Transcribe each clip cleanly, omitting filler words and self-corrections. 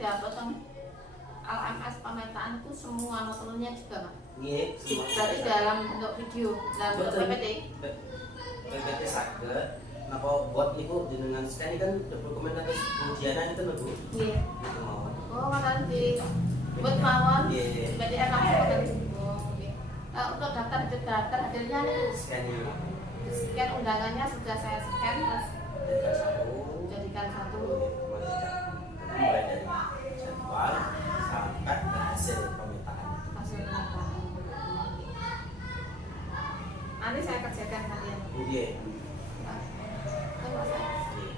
dapat LMS pemetaan itu semua novelnya juga Pak? Iya, semua. Berarti dalam bentuk video, dalam bentuk PPT? PPT saged. Napa buat niku jenengan scan kan dokumentasi ujianan itu lho Bu. Iya. Itu mawon. Oh, nanti buat mawon. Iya. PPT langsung kan. Oh, oke. Untuk daftar hadirnya nih Scan ini. scan undangannya sudah saya scan terus Jadikan satu. jadikan satu. Mulai dari jadwal sampai hasil pemetaan. Hasil pemetaan. Nanti saya kerjakan kalian. Iya. Terima kasih.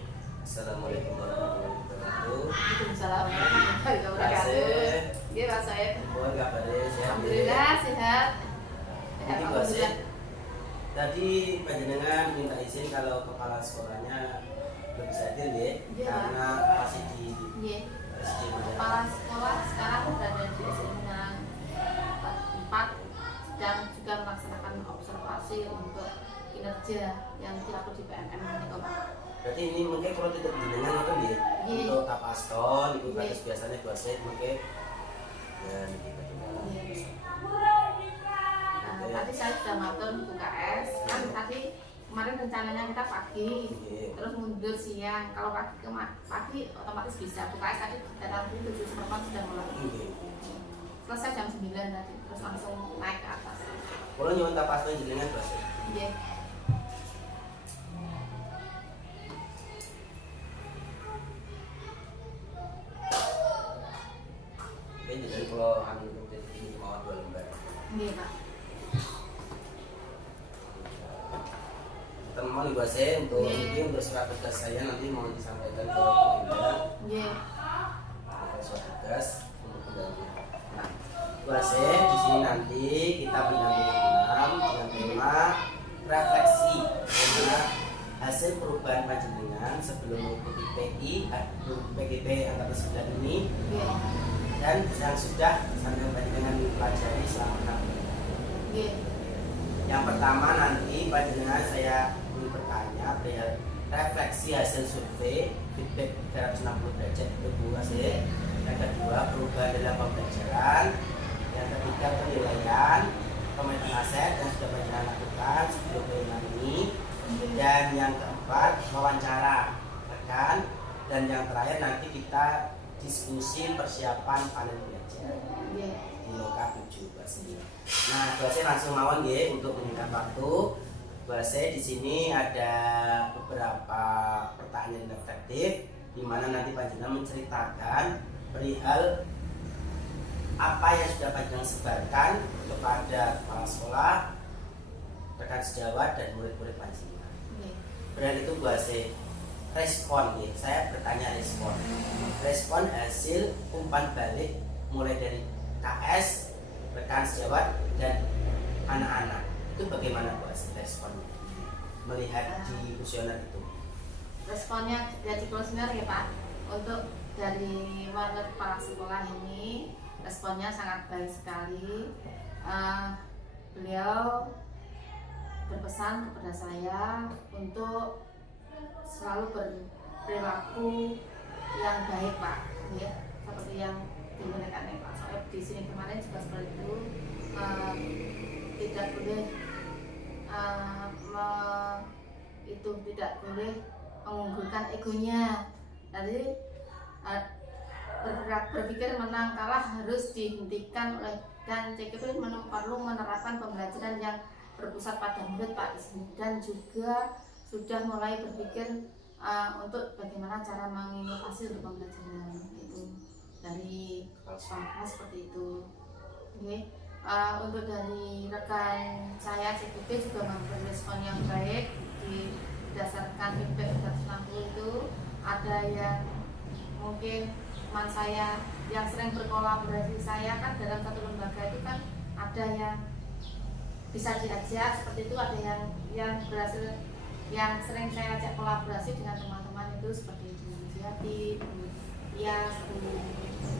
Assalamualaikum warahmatullahi wabarakatuh. Waalaikumsalam warahmatullahi wabarakatuh. Iya Pak Said. Buat kabarnya sehat. Alhamdulillah sehat. Ini Pak Said. Tadi panjenengan minta izin kalau kepala sekolahnya belum bisa hadir ya, Iya. karena masih di Iya. SD Kepala sekolah sekarang berada di SMA 4 dan juga melaksanakan observasi untuk kinerja yang dilakukan di PMM ini kok Pak. Berarti ini mungkin kalau tidak jenengan atau ya Iya. untuk tapaston itu Iya. bagus biasanya Pak Said mungkin dan Iya. Iya. Tadi saya sudah matur di UKS kan tadi kemarin rencananya kita pagi Iya. terus mundur siang. Kalau pagi otomatis bisa. UKS tadi dalam 7:04 sudah mulai. Iya. Selesai jam 9 tadi terus langsung naik ke atas. Kalau nyuwun tapaston jenengan Pak Said. Iya. Oke, jadi kalau anu ini mau 2 lembar. Iya Pak. Teman Ibu saya untuk Iya. ini untuk surat tugas saya nanti mau disampaikan ke Bu Indah. Iya. Surat tugas untuk pendampingan. Nah, Bu saya di sini nanti kita pendampingan dengan tema refleksi karena hasil perubahan panjenengan sebelum mengikuti PGP angkatan 9 ini Iya. dan yang sudah sampai panjenengan pelajari selama 6 bulan. Iya. Yang pertama nanti panjenengan saya ingin bertanya perihal refleksi hasil survei feedback 360 derajat itu Bu Asih. Yang kedua perubahan dalam pembelajaran. Yang ketiga penilaian pemetaan aset yang sudah panjenengan lakukan sebelum webinar ini. Dan yang keempat wawancara rekan. Dan yang terakhir nanti kita diskusi persiapan panen belajar Iya. di Loka 7 Basri. Nah, Basri langsung mawon ya untuk menyingkat waktu. Basri di sini ada beberapa pertanyaan reflektif di mana nanti panjenengan menceritakan perihal apa yang sudah panjenengan sebarkan kepada kepala sekolah, rekan sejawat dan murid-murid panjenengan. Iya. Berarti itu Basri respon ya. Saya bertanya respon. Respon hasil umpan balik mulai dari KS, rekan sejawat dan anak-anak itu bagaimana Bu Asih responnya melihat di kuesioner itu? Responnya dari kuesioner ya Pak, untuk dari warga kepala sekolah ini responnya sangat baik sekali. Beliau berpesan kepada saya untuk selalu berperilaku yang baik Pak, ya seperti yang digunakan ya Pak. Soalnya di sini kemarin juga seperti itu, tidak boleh tidak boleh mengunggulkan egonya. Jadi berpikir menang kalah harus dihentikan oleh dan CKP perlu menerapkan pembelajaran yang berpusat pada murid Pak di sini dan juga sudah mulai berpikir untuk bagaimana cara menginovasi untuk pembelajaran itu dari kepala seperti itu. Okay. Untuk dari rekan saya CKP juga memberi respon yang baik berdasarkan feedback 360 itu. Ada yang mungkin teman saya yang sering berkolaborasi saya kan dalam satu lembaga itu kan ada yang bisa diajak seperti itu, ada yang berhasil yang sering saya ajak kolaborasi dengan teman-teman itu seperti itu Jati, ya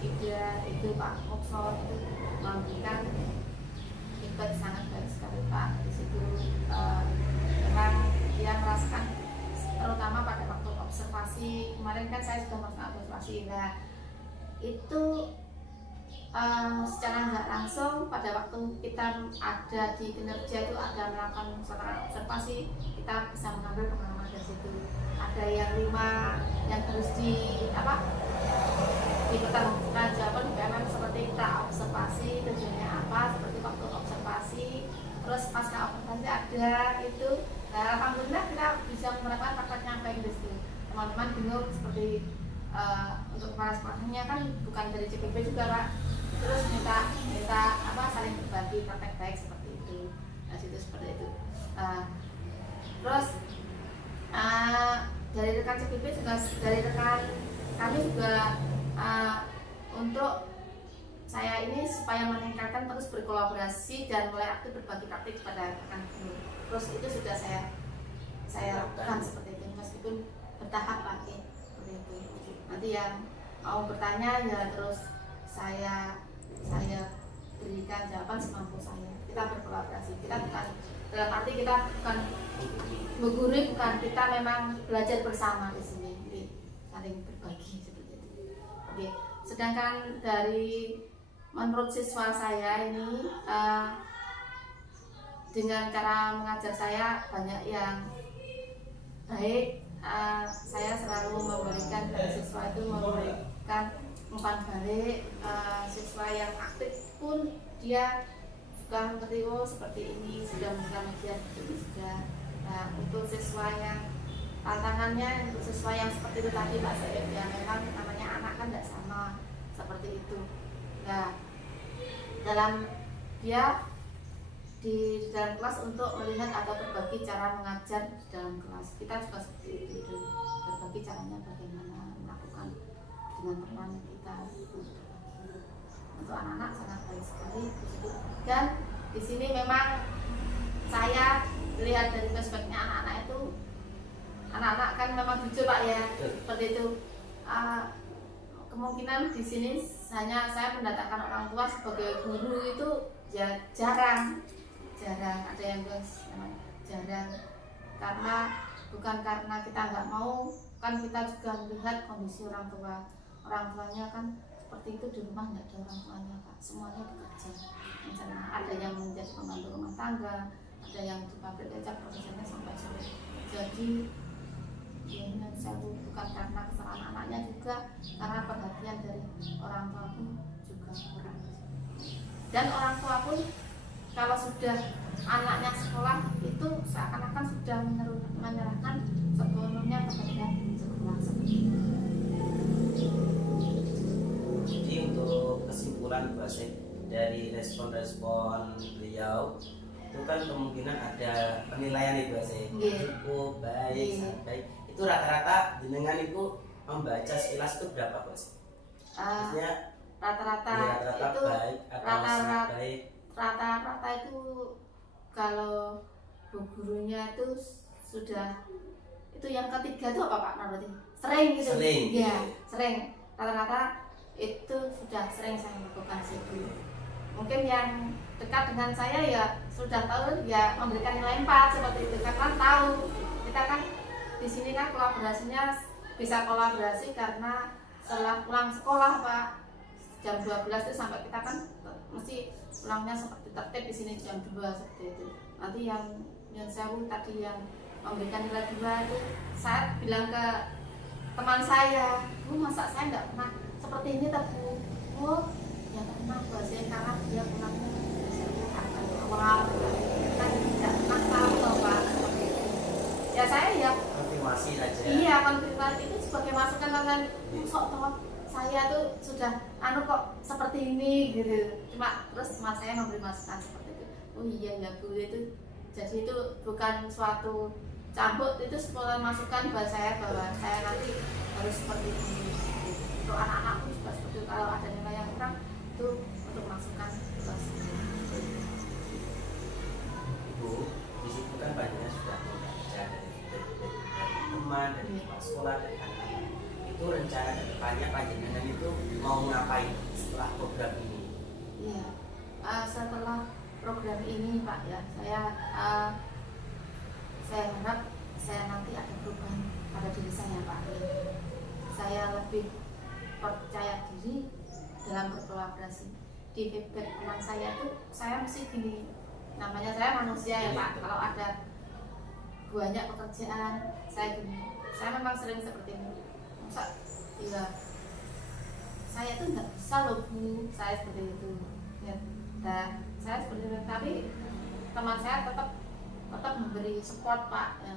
Ida, itu Pak Oksor itu memberikan feedback sangat baik sekali Pak di situ. Memang dia merasakan terutama pada waktu observasi kemarin kan saya sudah melakukan observasi. Nah itu secara nggak langsung pada waktu kita ada di kinerja itu ada melakukan observasi, kita bisa mengambil pengalaman dari situ. Ada yang 5 yang harus dipertanggungjawabkan jawaban memang seperti kita observasi tujuannya apa, seperti waktu observasi, terus pasca observasi ada itu. Nah, alhamdulillah kita bisa menerapkan prakteknya baik di situ. Teman-teman bingung seperti untuk para sekolahnya kan bukan dari CPP juga Pak, terus minta saling berbagi praktek baik seperti itu. Nah, situ seperti itu. Terus dari rekan CPP juga, dari rekan kami juga untuk saya ini supaya meningkatkan terus berkolaborasi dan mulai aktif berbagi praktik kepada rekan guru. Terus itu sudah saya lakukan seperti itu, meskipun bertahap Pak, seperti itu. Nanti yang mau bertanya ya terus saya berikan jawaban semampu saya. Kita berkolaborasi, kita bukan dalam arti kita bukan menggurui, bukan, kita memang belajar bersama di sini, saling berbagi seperti itu. Oke. Sedangkan dari menurut siswa saya ini dengan cara mengajar saya banyak yang baik. Saya selalu memberikan dari siswa itu memberikan umpan balik. Siswa yang aktif pun dia sudah mengerti, oh seperti ini, sudah membuka media seperti ini sudah. Nah, untuk siswa yang tantangannya, untuk siswa yang seperti itu tadi Pak Said, ya memang namanya anak kan tidak sama seperti itu. Nah, dalam kelas untuk melihat atau berbagi cara mengajar di dalam kelas, kita juga seperti itu, berbagi caranya bagaimana melakukan dengan peran kita. Untuk anak-anak sangat baik sekali di situ. Dan di sini memang saya lihat dari perspektifnya anak-anak itu, anak-anak kan memang jujur Pak ya, seperti itu. Kemungkinan di sini hanya saya mendatangkan orang tua sebagai guru itu ya jarang ada yang jarang, karena bukan karena kita nggak mau, kan kita juga melihat kondisi orang tuanya kan seperti itu, di rumah nggak ada orang tuanya Pak, semuanya bekerja. Misalnya ada yang menjadi pembantu rumah tangga, ada yang di pabrik becak prosesnya sampai sore. Jadi ya, saya bukan karena kesalahan anaknya, juga karena perhatian dari orang tua pun juga kurang. Dan orang tua pun kalau sudah anaknya sekolah itu seakan-akan sudah menyerahkan sepenuhnya kepada sekolah seperti itu. Jadi untuk kesimpulan Basit dari respon-respon beliau itu kan kemungkinan ada penilaian itu Basit, cukup baik, sangat baik. Itu rata-rata jenengan itu membaca sekilas itu berapa Basit? Maksudnya rata-rata itu baik atau sangat baik? Rata-rata itu kalau bu gurunya itu sudah, itu yang ketiga itu apa Pak Naroti? Sering gitu. Ya, sering. Rata-rata itu sudah sering saya lakukan situ. Mungkin yang dekat dengan saya ya sudah tahu ya memberikan nilai 4 seperti itu, karena tahu kita kan di sini kan kolaborasinya bisa kolaborasi karena setelah pulang sekolah Pak, jam 12 itu sampai kita kan mesti pulangnya seperti tertib di sini jam 2 seperti itu. Nanti yang saya tadi yang memberikan nilai 2 itu, saya bilang ke teman saya, Bu masa saya nggak pernah seperti ini Bu? Oh ya nggak pernah Bu, karena dia pulangnya akan awal kan tidak pernah tahu Pak seperti itu. Ya saya ya konfirmasi saja. Iya, konfirmasi itu sebagai masukan kan, sok toh saya tuh sudah kok seperti ini gitu. Cuma terus mas saya memberi masukan seperti itu. Oh iya ya Bu, itu jadi itu bukan suatu cambuk, itu sebuah masukan buat saya bahwa saya nanti harus seperti ini. Untuk anak-anak pun juga seperti itu. Kalau ada nilai yang kurang itu untuk masukan buat saya. Ibu, di situ kan banyak sudah membaca dari teman, dari sekolah, dari anak-anak. Itu rencana ke depannya panjenengan itu mau ngapain setelah program ini? Iya, setelah program ini Pak ya, saya harap saya nanti ada perubahan pada diri saya Pak. Saya lebih percaya diri dalam berkolaborasi. Di feedback teman saya tuh saya mesti gini, namanya saya manusia ya Pak, kalau ada banyak pekerjaan saya gini, saya memang sering seperti ini, masa iya saya tuh nggak bisa loh Bu, saya seperti itu ya, dan saya seperti itu, tapi teman saya tetap memberi support Pak ya.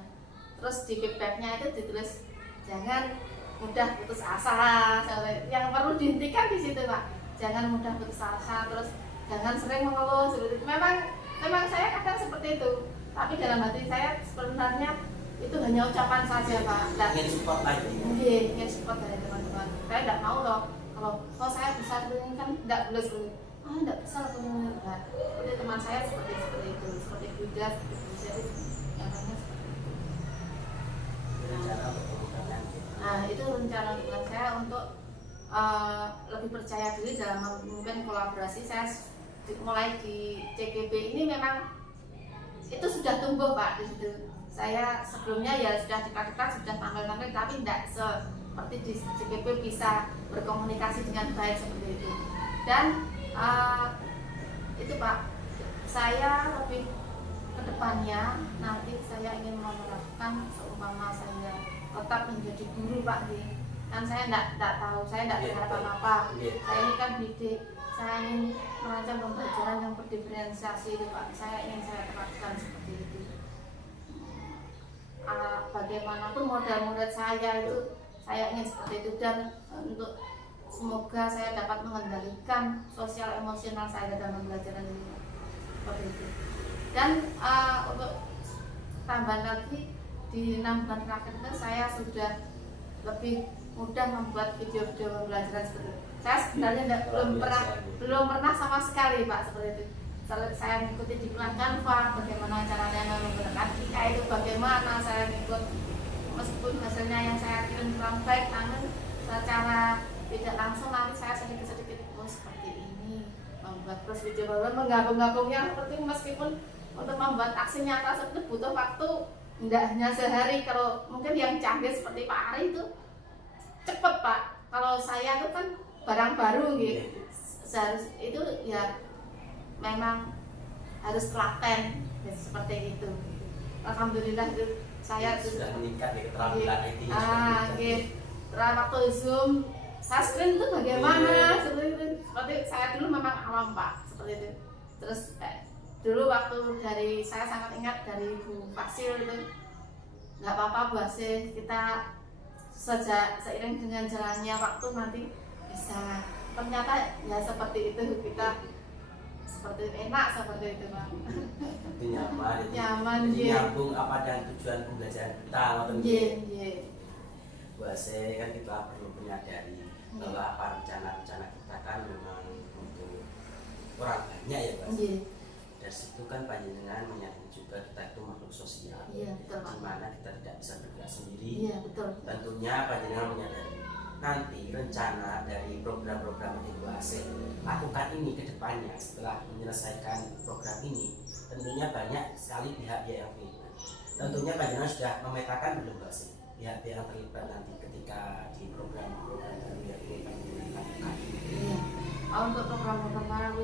Terus di feedbacknya itu ditulis jangan mudah putus asa, yang perlu dihentikan di situ Pak, jangan mudah putus asa, terus jangan sering mengeluh seperti itu. Memang saya kadang seperti itu, tapi dalam hati saya sebenarnya itu hanya ucapan saja Pak. Ingin support lagi. Ingin support dari teman-teman. Saya tidak mau loh kalau saya bisa seperti ini, kan tidak boleh seperti itu. Tidak bisa seperti ini. Nah, seperti teman saya seperti itu, seperti Buddha, seperti Buddha, yang lainnya seperti itu. Nah, itu rencana saya untuk lebih percaya diri dalam memimpin kolaborasi. Saya mulai di CGB ini memang itu sudah tumbuh Pak di situ. Saya sebelumnya ya sudah dikatakan sudah tampil-tampil, tapi tidak seperti di CGB bisa berkomunikasi dengan baik seperti itu. Dan itu Pak, saya lebih ke depannya nanti saya ingin menerapkan seumpama saya tetap menjadi guru Pak nih. Kan saya tidak tahu, saya tidak berharap apa-apa. Saya ini kan didik, saya ingin merancang pembelajaran yang berdiferensiasi itu Pak. Saya ingin saya terapkan seperti itu. Bagaimanapun modal-modal saya itu saya ingin seperti itu, dan untuk semoga saya dapat mengendalikan sosial emosional saya dalam pembelajaran ini seperti itu. Dan untuk tambahan lagi, di 6 bulan terakhir itu saya sudah lebih mudah membuat video-video pembelajaran seperti itu. Saya sebenarnya belum pernah sama sekali Pak seperti itu. Saya mengikuti di bulan Canva, bagaimana caranya menggunakan IA itu, bagaimana saya ikut, meskipun hasilnya yang saya kirim kurang baik, namun secara tidak langsung nanti saya sedikit-sedikit seperti ini membuat terus video baru, menggabung-gabungnya seperti itu. Meskipun untuk membuat aksi nyata seperti butuh waktu tidak hanya sehari, kalau mungkin yang canggih seperti Pak Ari itu cepet Pak. Kalau saya itu kan barang baru gitu, seharus itu ya memang harus telaten ya, seperti itu. Alhamdulillah itu saya sudah meningkat ya keterampilan IT. Waktu Zoom saya screen itu bagaimana seperti saya dulu memang awam Pak seperti itu. Terus dulu waktu dari saya sangat ingat dari Bu Fasil itu, nggak apa-apa Bu Asih, kita seiring dengan jalannya waktu nanti bisa, ternyata ya seperti itu, kita seperti enak seperti itu Pak. Itu nyaman, nyambung apa dan tujuan pembelajaran kita. Bu Asih, kan kita perlu menyadari bahwa apa rencana-rencana kita kan memang untuk orang banyak ya Bu Asih. Dari situ kan panjenengan menyadari juga kita itu makhluk sosial, di mana kita tidak bisa bergerak sendiri. Tentunya panjenengan menyadari nanti rencana dari program-program Ibu Asih lakukan ini ke depannya setelah menyelesaikan program ini, tentunya banyak sekali pihak-pihak yang terlibat. Tentunya panjenengan sudah memetakan belum Bu Asih pihak-pihak yang terlibat nanti ketika di program-program baru yang ini panjenengan lakukan? Untuk program-program baru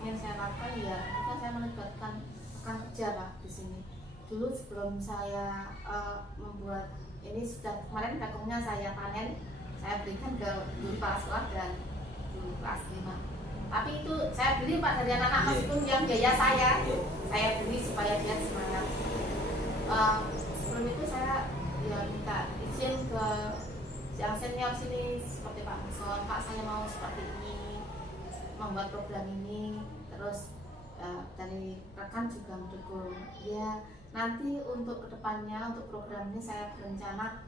yang saya lakukan ya, kita saya melibatkan rekan kerja Pak di sini. Dulu sebelum saya membuat ini, sudah kemarin kagumnya saya panen, saya berikan ke guru kepala sekolah dan guru kelas 5. Tapi itu saya beli Pak dari anak-anak, meskipun yang biaya saya beli supaya dia semangat. Sebelum itu saya ya minta izin ke yang senior sini seperti Pak Muson, Pak saya mau seperti ini, membuat program ini. Terus dari rekan juga mendukung. Ya nanti untuk kedepannya untuk program ini saya berencana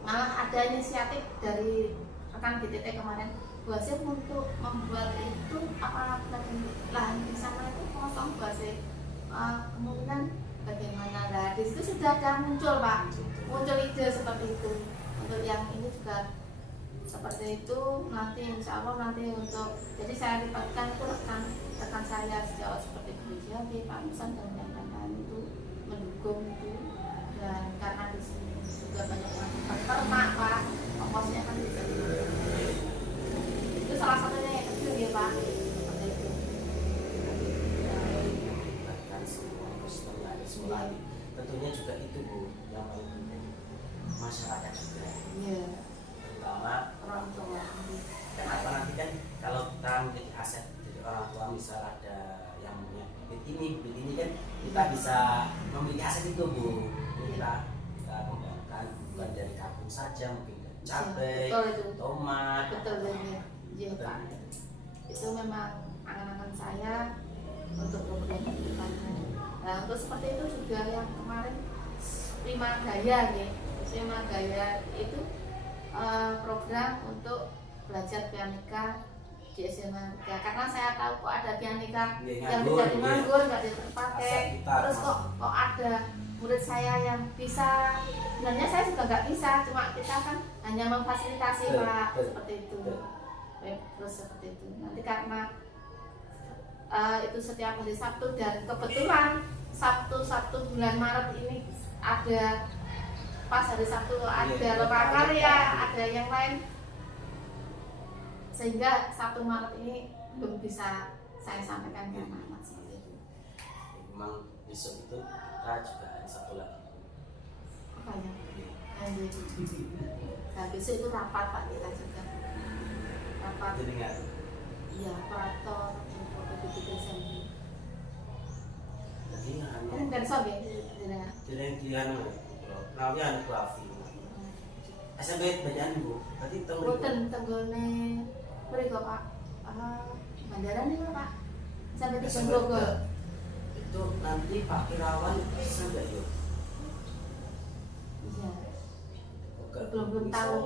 malah ada inisiatif dari rekan BTT kemarin, Bu Asih untuk membuat itu apa lahan di sana itu kosong Bu Asih, kemungkinan bagaimana. Nah di situ sudah ada muncul Pak, muncul ide seperti itu. Untuk yang ini juga seperti itu, nanti insya Allah nanti untuk, jadi saya libatkan itu rekan saya sejauh seperti Bu Jati, Pak Musan dan yang lain-lain itu mendukung itu. dan karena di sini juga banyak yang ternak Pak, ongkosnya kan bisa itu salah satunya yang kecil ya Pak, seperti itu. Bahkan semua kostum yang ada sekolah tentunya juga itu Bu yang paling penting, masyarakat juga, Iya, terutama orang tua. kenapa nanti kan kalau kita memiliki aset dari orang tua, misal ada yang punya bibit ini kan kita bisa memiliki aset itu Bu, kita kembangkan bukan dari kebun saja, mungkin dari cabai, Betul itu. tomat, Betul banget. Iya Pak. Itu memang angan-angan saya untuk program kedepannya. Nah untuk seperti itu juga yang kemarin Prima Gaya nih, Prima Gaya itu program untuk belajar pianika di SMA 3 karena saya tahu kok ada pianika yang tidak dianggur, nggak dipakai, terus kok ada murid saya yang bisa, sebenarnya saya juga nggak bisa, cuma kita kan hanya memfasilitasi Pak, seperti itu. Terus seperti itu nanti karena itu setiap hari Sabtu dan kebetulan Sabtu bulan Maret ini ada pas hari Sabtu ada lomba karya, ada yang lain, sehingga Sabtu Maret ini belum bisa saya sampaikan ke anak-anak seperti itu. Memang besok itu kita juga ada satu lagi. Apa ya? Nah besok itu rapat Pak, kita juga rapat. Jadi nggak? Iya, operator untuk PPT SMP. Jadi Kan besok ya, tidak. jadi dia namanya anak Wafi. SMP bacaan Bu, berarti Boten tenggone mriko Pak. Bandaran nih Pak. Sampai di Grogol. Itu nanti Pak Irawan bisa nggak yuk? Iya. Belum tahu.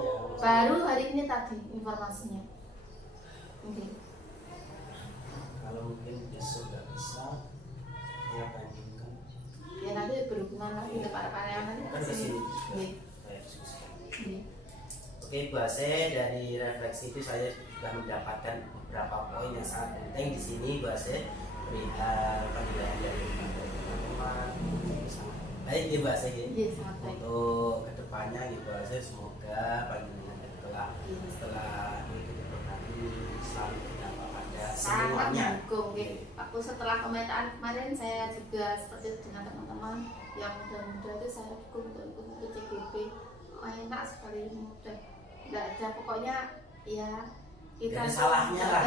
Baru hari ini tadi informasinya. Oke. Kalau mungkin besok nggak bisa, ya bandingkan. Ya nanti berhubungan lagi ke para karyawan nanti Kan ke sini. kesini. Iya. Oke Bu Ase, dari refleksi itu saya sudah mendapatkan beberapa poin yang sangat penting di sini Bu Ase, perihal penilaian dari teman-teman sangat baik ya Bu Ase ya. Iya, sangat baik. Untuk kedepannya ya Bu Ase, semoga panjenengan setelah itu program ini selalu berdampak pada Sangat semuanya. mendukung. Aku setelah pemetaan kemarin saya juga seperti itu dengan teman-teman yang muda-muda itu saya dukung untuk ikut CGP. Enak sekali muda, nggak ada pokoknya ya kita Gak ada salahnya lah,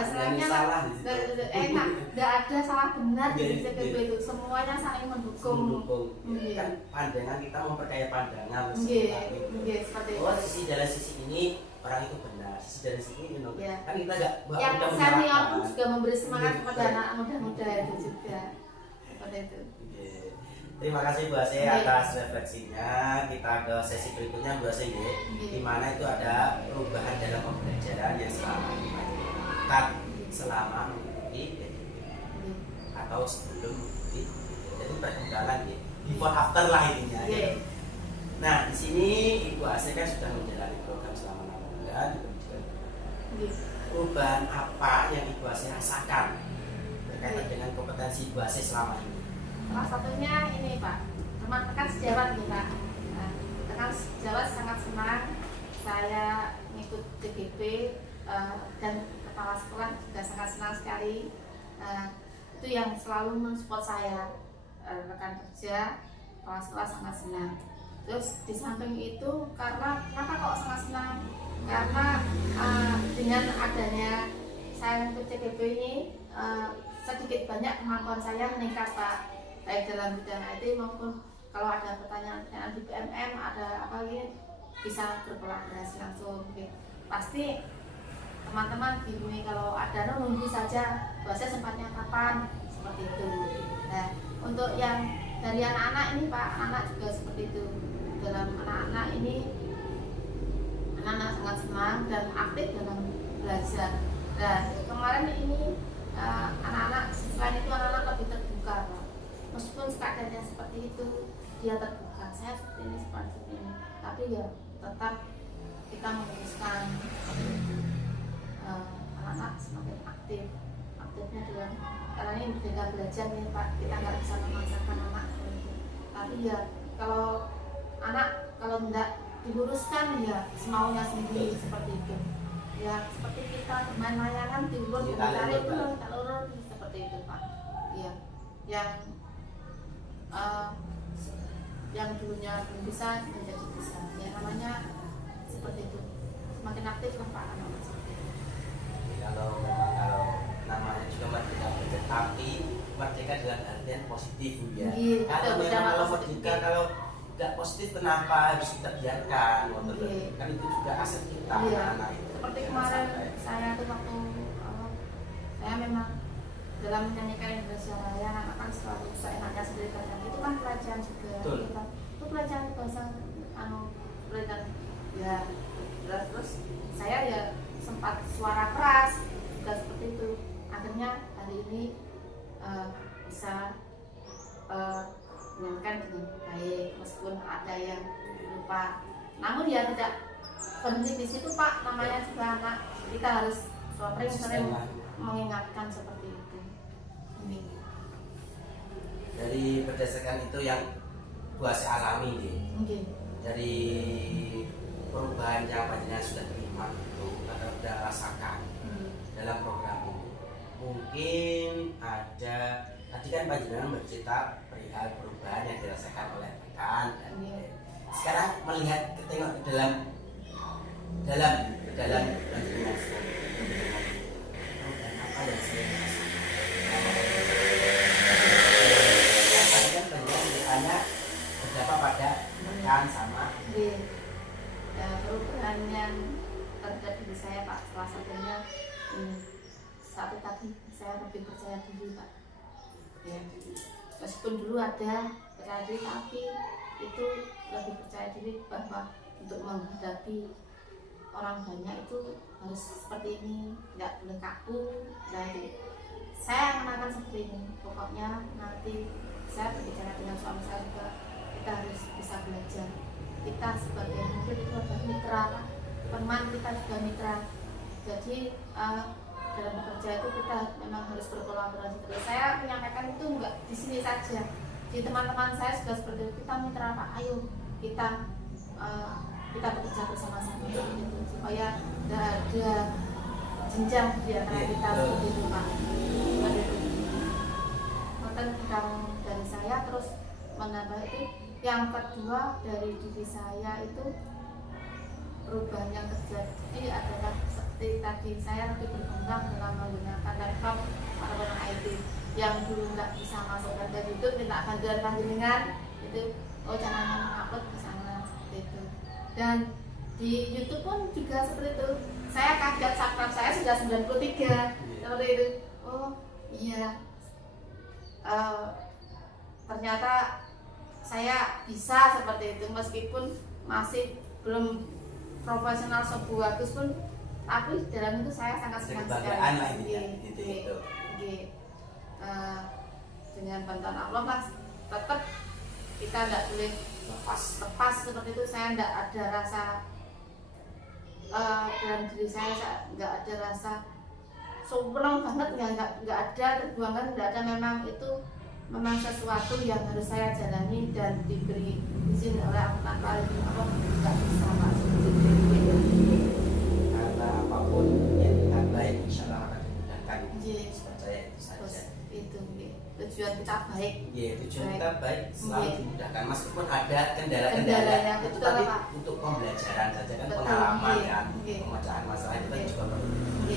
enak, nggak ada salah benar di CGP itu, semuanya saling mendukung. Kan pandangan kita memperkaya pandangan. Seperti itu. Oh dari sisi ini orang itu benar, sisi dari sisi ini kan kita nggak yang senior pun juga memberi semangat kepada anak muda-muda itu juga seperti itu. Terima kasih Bu Ase atas refleksinya. Kita ke sesi berikutnya Bu Ase ya, di mana itu ada perubahan dalam pembelajaran yang selama ini dilakukan selama mengikuti atau sebelum mengikuti, jadi perkembangan ya, before after lah intinya. Nah di sini Ibu Ase kan sudah menjalani program selama 6 bulan. Perubahan apa yang Ibu Ase rasakan berkaitan dengan kompetensi Ibu Ase selama ini? Salah satunya ini Pak, rekan sejawat kita. Nah, rekan sejawat sangat senang saya ngikut CGP dan kepala sekolah juga sangat senang sekali. Itu yang selalu mensupport saya, rekan kerja, kepala sekolah sangat senang. Terus di samping itu kenapa kok sangat senang? Karena dengan adanya saya ngikut CGP ini sedikit banyak kemampuan saya meningkat Pak, baik dalam bidang IT maupun kalau ada pertanyaan di PMM, ada apa lagi bisa berkolaborasi langsung. Pasti teman-teman bingung kalau ada nunggu saja bahasa sempatnya kapan, seperti itu. Nah untuk yang dari anak-anak ini Pak, anak juga seperti itu. Dalam anak-anak ini anak-anak sangat senang dan aktif dalam belajar. Nah kemarin ini anak-anak selain itu anak-anak lebih terbuka Pak. Meskipun keadaannya seperti itu dia terbuka, saya seperti ini, tapi ya tetap kita memutuskan anak-anak semakin aktifnya dalam, karena ini merdeka belajar nih Pak, kita nggak bisa memaksakan anak, tapi ya kalau anak kalau enggak diluruskan ya semaunya sendiri seperti itu. Ya seperti kita bermain layangan diulur ditarik ulur tak ulur seperti itu Pak. Iya. Yang dulunya belum bisa menjadi bisa. Ya namanya seperti itu. Semakin aktif lah Pak anak-anak seperti itu. Kalau memang kalau namanya juga merdeka belajar, tapi merdeka dalam artian positif ya. Iya, Kalau betul, memang kalau positif. merdeka kalau nggak positif kenapa harus kita biarkan? Iya. Kan itu juga aset kita Iya. anak itu. Seperti Jangan kemarin sampai. saya tuh waktu saya memang dalam menyanyikan Indonesia Raya anak kan selalu seenaknya sendiri kan itu kan pelajaran juga. Betul. Itu pelajaran bahasa pelajaran ya terus saya ya sempat suara keras juga seperti itu. Akhirnya hari ini bisa menyanyikan dengan baik meskipun ada yang lupa. Namun ya tidak berhenti di situ Pak, namanya juga anak, kita harus sering mengingatkan seperti itu. Ini. Dari berdasarkan itu yang buat alami nih. Mungkin. Dari perubahan yang panjenengan sudah terima itu atau sudah rasakan dalam program ini, mungkin ada tadi kan panjenengan bercerita perihal perubahan yang dirasakan oleh rekan dan sekarang melihat tengok ke dalam panjenengan perubahan apa yang saya rasakan. Tadi kan panjenengan ditanya berapa pada rekan sama Ya, perubahan yang terjadi di saya Pak, salah satunya ini satu tadi saya lebih percaya diri Pak. Ya, meskipun dulu ada percaya diri tapi itu lebih percaya diri bahwa untuk menghadapi orang banyak itu harus seperti ini, nggak boleh kaku. Dan saya menanamkan seperti ini, pokoknya nanti saya berbicara dengan suami saya juga kita harus bisa belajar. Kita sebagai mungkin itu adalah mitra teman, kita juga mitra. Jadi dalam bekerja itu kita memang harus berkolaborasi terus. Saya menyampaikan itu enggak di sini saja, di teman-teman saya juga seperti itu. Kita mitra Pak, ayo kita bekerja bersama-sama gitu, supaya tidak ada jenjang di antara kita seperti itu Pak. Seperti itu. Mungkin dari saya terus menambah itu. Yang kedua dari diri saya itu perubahan yang terjadi adalah seperti tadi saya lebih berkembang dalam menggunakan laptop atau IT yang dulu nggak bisa masukkan ke YouTube, minta bantuan panjenengan itu jangan upload ke sana seperti itu. Dan di YouTube pun juga seperti itu. Saya kaget subscribe saya sudah 93 seperti itu. Oh iya, ternyata saya bisa seperti itu meskipun masih belum profesional sebagus pun, tapi dalam itu saya sangat senang sekali. Dengan bantuan Allah mas, tetap kita tidak boleh lepas seperti itu. Saya tidak ada rasa dalam diri saya nggak ada rasa sombong banget, nggak ada terbuangan, nggak ada. Memang itu memang sesuatu yang harus saya jalani dan diberi izin oleh aku tanpa Allah nggak bisa Pak. Karena apapun yang kita baik insya Allah akan dimudahkan. Percaya itu saja. Itu tujuan kita baik. Iya, tujuan kita baik selalu dimudahkan meskipun ada kendala yang itu betul, tadi Pak. Untuk pembelajaran saja kan, Betul, pengalaman kan, pemecahan masalah itu kan juga perlu.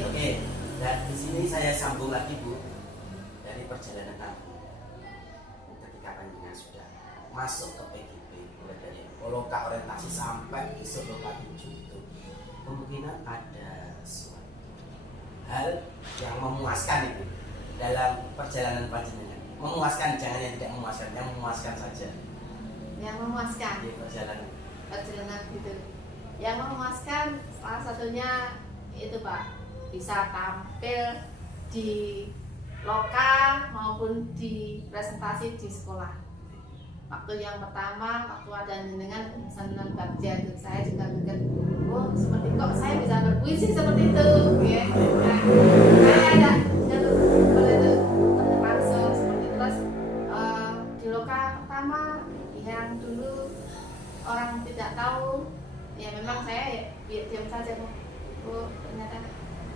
Oke, dan di sini saya sambung lagi Bu dari perjalanan kamu. Sudah masuk ke PGP mulai dari loka orientasi sampai besok loka 7 itu kemungkinan ada suatu hal yang memuaskan itu dalam perjalanan panjenengan. Memuaskan, jangan yang tidak memuaskan, yang memuaskan saja. Yang memuaskan Di perjalanan gitu. Yang memuaskan salah satunya itu Pak, bisa tampil di loka maupun di presentasi di sekolah. Waktu yang pertama, waktu ada jenengan senang bagja itu saya juga kaget. Oh, seperti kok saya bisa berpuisi seperti itu, ya. Nah, saya ada itu langsung seperti itu. Terus di loka pertama yang dulu orang tidak tahu, ya memang saya ya diam saja. Oh ternyata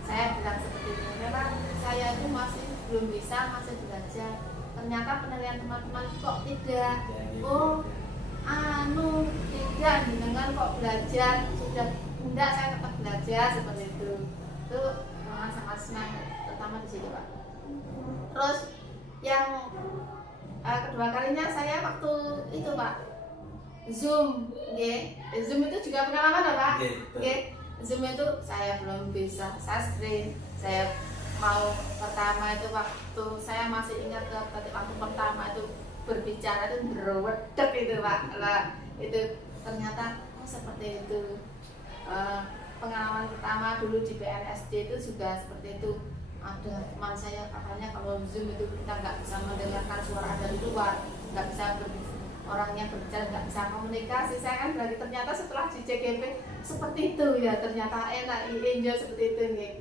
saya bilang seperti ini, memang saya itu masih belum bisa, masih belajar. Ternyata penilaian teman-teman kok tidak. Oh tidak, dengan kok belajar sudah enggak, saya tetap belajar seperti itu memang sangat senang, terutama di situ Pak. Terus yang kedua kalinya saya waktu itu Pak Zoom, Zoom itu juga pengalaman loh Pak. Zoom itu saya belum bisa screen, saya mau pertama itu waktu saya masih ingat waktu pertama itu berbicara itu berwedek itu Pak lah, itu ternyata seperti itu. Pengalaman pertama dulu di PNSD itu juga seperti itu, ada teman saya katanya kalau Zoom itu kita nggak bisa mendengarkan suara dari luar, nggak bisa orangnya berbicara, nggak bisa komunikasi. Saya kan berarti ternyata setelah di CGP seperti itu ya, ternyata enak, enjoy seperti itu nih.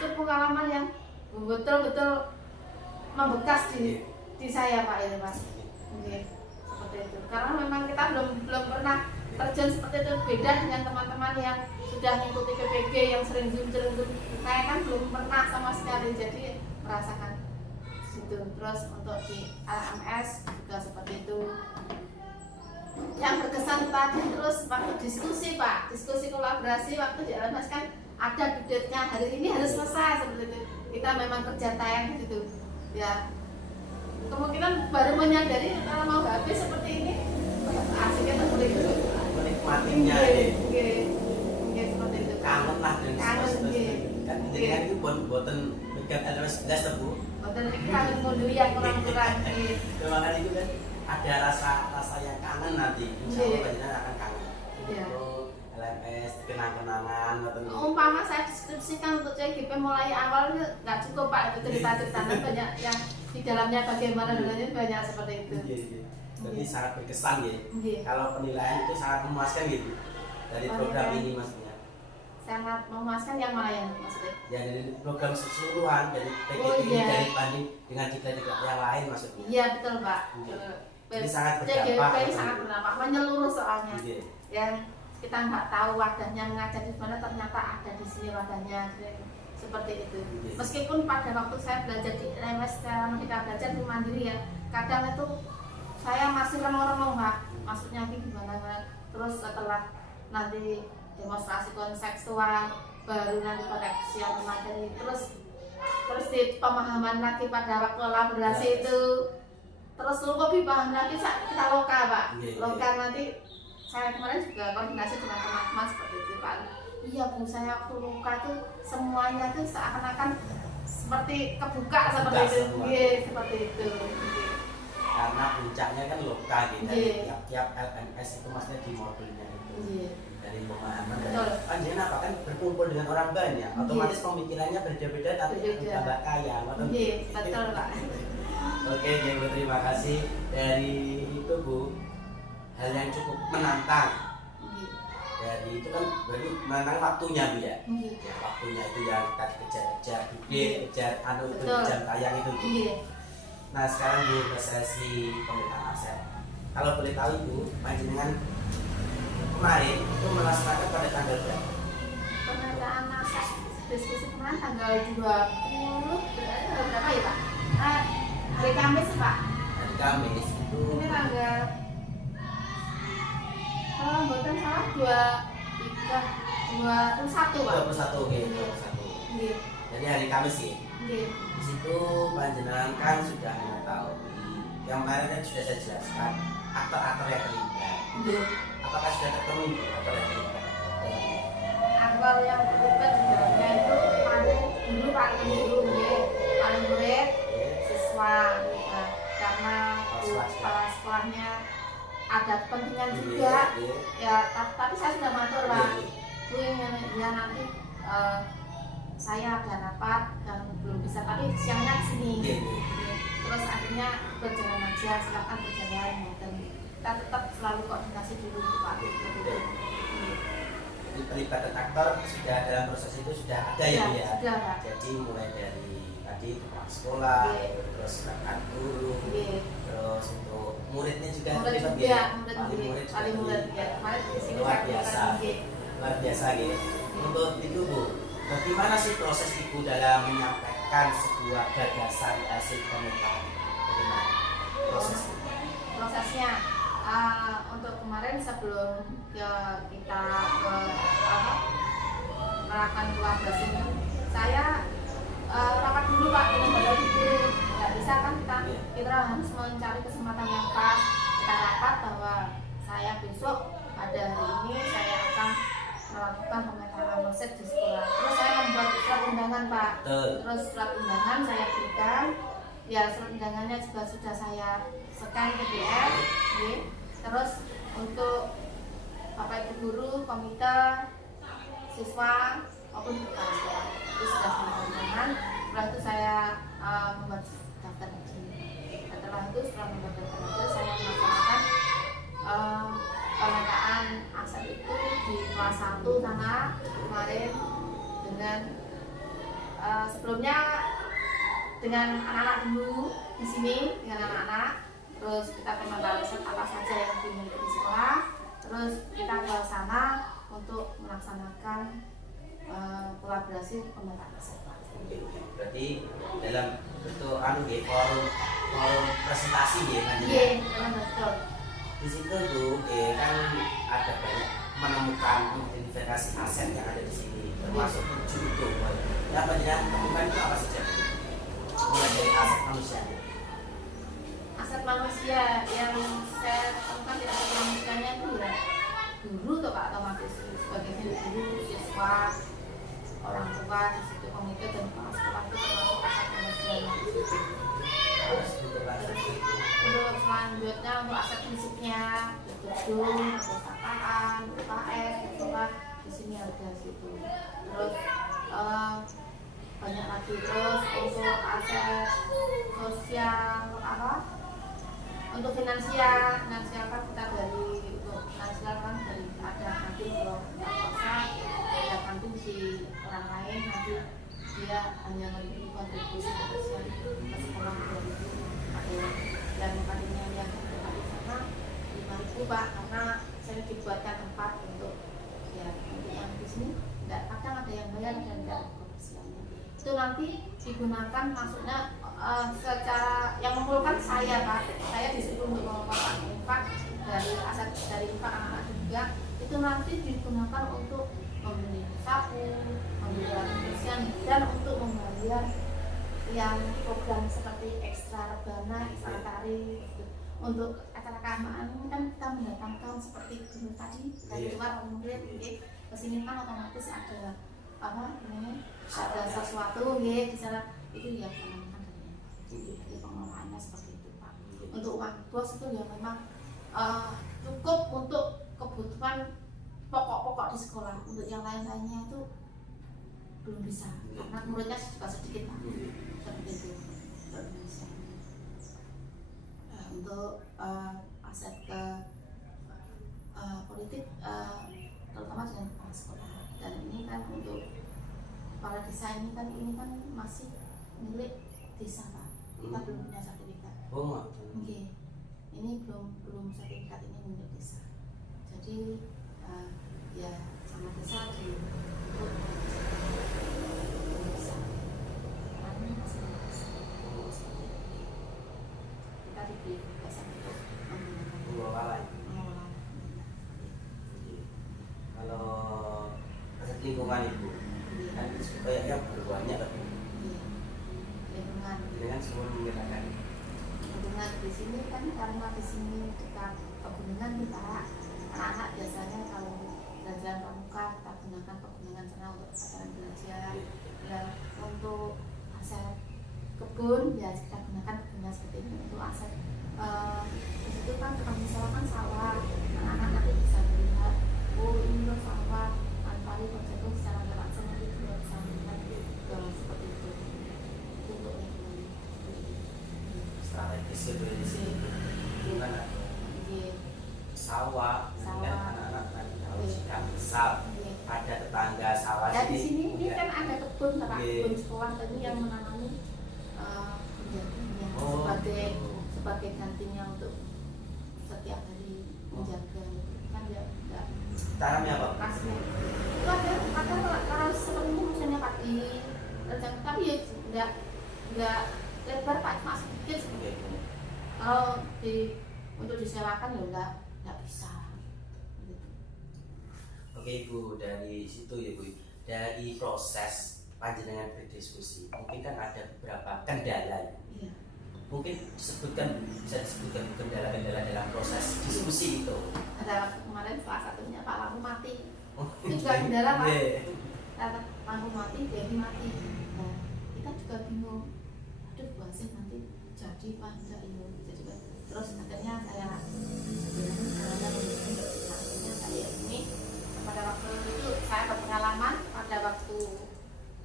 Itu pengalaman yang betul-betul membekas di saya Pak itu Pak. Seperti itu. Karena memang kita belum pernah terjun seperti itu, beda dengan teman-teman yang sudah mengikuti PPG yang sering zoom. Saya kan belum pernah sama sekali, jadi merasakan situ. Terus untuk di LMS juga seperti itu. Yang berkesan tadi terus waktu diskusi Pak, diskusi kolaborasi waktu di LMS kan ada due-nya, hari ini harus selesai seperti itu. Kita memang kerja tayang gitu ya. Kemungkinan baru menyadari kalau mau habis seperti ini asiknya seperti itu. Menikmatinya seperti itu. Kangen lah dengan kangen kan jenengan itu buatan megang LMS belas Bu. Buatan kangen mundur yang kurang-kurang. Makanya itu kan ada rasa yang kangen nanti. Insya Allah jenengan akan kangen. LMS kenang-kenangan atau umpama saya deskripsikan untuk CGP mulai awal nggak cukup Pak, itu cerita-ceritanya banyak yang di dalamnya bagaimana dengannya banyak seperti itu. Jadi sangat berkesan ya. Kalau penilaian itu sangat memuaskan gitu dari program ini maksudnya. Sangat memuaskan yang mana yang maksudnya? Ya dari program keseluruhan dari PGP ini dari banding dengan kita yang lain maksudnya. Iya betul Pak. Jadi sangat berdampak. CGP sangat berdampak menyeluruh soalnya. Yang kita nggak tahu wadahnya mengajar di mana, ternyata ada di sini wadahnya seperti itu. Meskipun pada waktu saya belajar di LMS, saya belajar di mandiri ya, kadang itu saya masih remong-remong Pak, maksudnya gimana. Terus setelah nanti demonstrasi konseksual, baru nanti koneksi yang materi, terus di pemahaman lagi pada waktu kolaborasi itu, terus lebih paham lagi kita loka Pak, loka nanti. Saya kemarin juga koordinasi dengan teman-teman seperti itu Pak. Iya Bu, saya waktu luka tuh semuanya tuh seakan-akan seperti kebuka seperti itu. Seperti itu. Karena puncaknya kan luka gitu. Tiap LMS itu maksudnya di modulnya itu. Dari pemahaman dari panjenengan apa kan berkumpul dengan orang banyak, otomatis pemikirannya berbeda-beda tapi tambah kaya. Betul Pak. Oke, Bu, terima kasih dari itu Bu. Hal yang cukup menantang. Jadi itu kan berarti menantang waktunya Bu ya. Waktunya itu yang kita kejar-kejar kejar itu jam tayang itu Bu. Nah sekarang Bu ke sesi pemetaan aset. Kalau boleh tahu Ibu, panjenengan kemarin itu melaksanakan pada tanggal berapa? Pemetaan aset diskusi kemarin tanggal 20 berapa ya Pak? Hari Kamis Pak. Hari Kamis itu. Ini tanggal kalau bukan salah 21 Pak. 21 oke. 21. Jadi hari Kamis ya. Di situ panjenengan kan sudah mengetahui yang kemarin kan sudah saya jelaskan aktor-aktor yang terlibat. Apakah sudah ketemu aktor yang terlibat? Aktor yang terlibat di dalamnya itu paling guru paling murid, siswa, karena kepala sekolahnya ada kepentingan juga ya, tapi saya sudah matur Pak Bu ya nanti saya ada rapat dan belum bisa, tapi siangnya kesini terus akhirnya berjalan aja, silakan berjalan dan kita tetap selalu koordinasi dulu Pak. Jadi pelibatan aktor sudah dalam proses itu sudah ada ya Bu ya? Sudah Pak. Jadi mulai dari tadi tukang sekolah, terus rekan guru, terus untuk muridnya juga terlibat ya. murid wali murid ya. Kemarin di sini luar saya biasa, berikan luar biasa gitu. Untuk itu Bu, bagaimana sih proses Ibu dalam menyampaikan sebuah gagasan hasil pemetaan? Bagaimana prosesnya? prosesnya. Untuk kemarin sebelum kita melakukan kolaborasi ini, saya rapat dulu Pak dengan badan itu. Nggak bisa kan kita harus mencari kesempatan yang pas. Kita rapat bahwa saya besok pada hari ini saya akan melakukan pemetaan aset di sekolah. Terus saya membuat surat undangan Pak. Terus surat undangan saya berikan. Ya surat undangannya juga sudah saya scan PDF. Terus untuk Bapak Ibu guru, komite, siswa maupun kepala sekolah itu sudah saya undangan. Setelah itu saya membuat daftar haji. Setelah itu setelah membuat daftar haji saya melaksanakan pemetaan aset itu di kelas 1 sana kemarin dengan sebelumnya dengan anak-anak dulu di sini dengan anak-anak. Terus kita pemetaan aset apa saja yang dimiliki di sekolah. Terus kita ke sana untuk melaksanakan kolaborasi pemetaan aset. Berarti dalam bentuk forum presentasi ya kan? Iya, betul. Di situ tuh kan ada banyak menemukan identifikasi aset yang ada di sini, termasuk tujuh itu. Yang banyak temukan itu apa saja? Mulai dari aset manusia. Aset manusia yang saya temukan di aset manusianya itu ya guru tuh Pak, otomatis sebagai guru, siswa, orang tua di situ, komite dan kepala sekolah itu termasuk aset manusianya di situ. Untuk selanjutnya untuk aset fisiknya, gedung, perpustakaan, UKS, sekolah di sini ada situ. Terus banyak lagi. Terus untuk aset sosial untuk finansial kan kita dari untuk finansial kan dari ada kantin kalau kita puasa, ada kantin si orang lain nanti dia hanya memberi kontribusi ke sekolah 2.000, ada yang kantinnya yang tempat di sana 5.000 Pak, karena saya dibuatkan tempat untuk ya untuk yang di sini nggak, kadang ada yang bayar dan nggak komersialnya. Itu nanti digunakan maksudnya secara yang mengumpulkan saya Pak, saya disuruh untuk mengumpulkan infak dari aset dari infak anak-anak juga, itu nanti digunakan untuk membeli sapu, membeli alat kebersihan, dan untuk membayar yang program seperti ekstra rebana, ekstra tari. Untuk acara keagamaan ini kan kita mendatangkan seperti dulu tadi dari luar mungkin ke sini kan otomatis ada ada sesuatu di sana itu ya jadi pengelolaannya seperti itu Pak. Untuk uang bos itu ya memang cukup untuk kebutuhan pokok-pokok di sekolah. Untuk yang lain-lainnya itu belum bisa karena muridnya juga sedikit Pak. Seperti itu Indonesia. Untuk aset ke politik terutama dengan kepala sekolah, dan ini kan untuk kepala desa ini kan masih milik desa Pak. Kita belum punya sertifikat. Okay. Ini belum sertifikat, ini milik desa. Jadi ya sama desa di untuk desa. Kami masih desa. Kita diberi kebebasan untuk mengelola. Kalau aset lingkungan Ibu kan kayaknya berbanyak tapi dengan semua menggunakan lingkungan di sini kan, karena di sini dekat pegunungan kita anak-anak biasanya kalau jalan pramuka kita gunakan pegunungan sana untuk acara belajar ya. Untuk aset kebun ya kita gunakan kebunnya seperti ini. Untuk aset di situ kan kalau misalkan sawah, anak-anak nanti bisa melihat ini loh sawah tanpa jatuh secara langsung nanti juga bisa melihat seperti itu. Untuk strategis itu di sini bukan sawah kan anak-anak harus ikan besar ada tetangga sawah ya, di sini ini kan ada kebun kebun sekolah tadi yang menanami sebagai gantinya untuk setiap hari menjaga kan ya enggak Tanamnya apa? kasih itu ada kalau seperti ini misalnya Pak di tapi ya enggak lebar Pak, cuma sedikit seperti itu. Kalau untuk disewakan ya enggak bisa gitu. Oke Ibu, dari situ ya Bu, dari proses panjenengan berdiskusi mungkin kan ada beberapa kendala. Iya. Mungkin bisa disebutkan kendala-kendala dalam proses diskusi itu. Ada waktu kemarin salah satunya Pak lampu mati. Oh, Itu juga kendala Pak. yeah. Lampu mati, jadi mati. Nah, kita juga bingung. Aduh, sih nanti jadi Pak enggak ini. Jadi terus akhirnya saya ini pada waktu itu saya berpengalaman pada waktu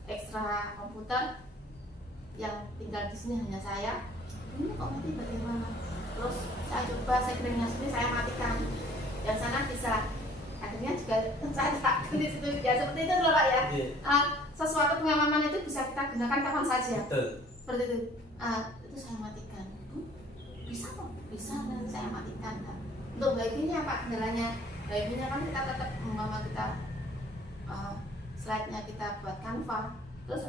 ekstra komputer yang tinggal di sini hanya saya. Ini kok mati bagaimana? Terus saya coba settingnya sendiri, saya matikan. Yang sana bisa. Akhirnya juga saya letakkan di situ ya seperti itu loh Pak ya. Sesuatu pengalaman itu bisa kita gunakan kapan saja. Betul. Seperti itu. Itu saya matikan. Bisa kok, bisa dan saya matikan. Nah, untuk baiknya Pak kendalanya, baiknya kan kita tetap kita slide-nya kita buat Canva. Terus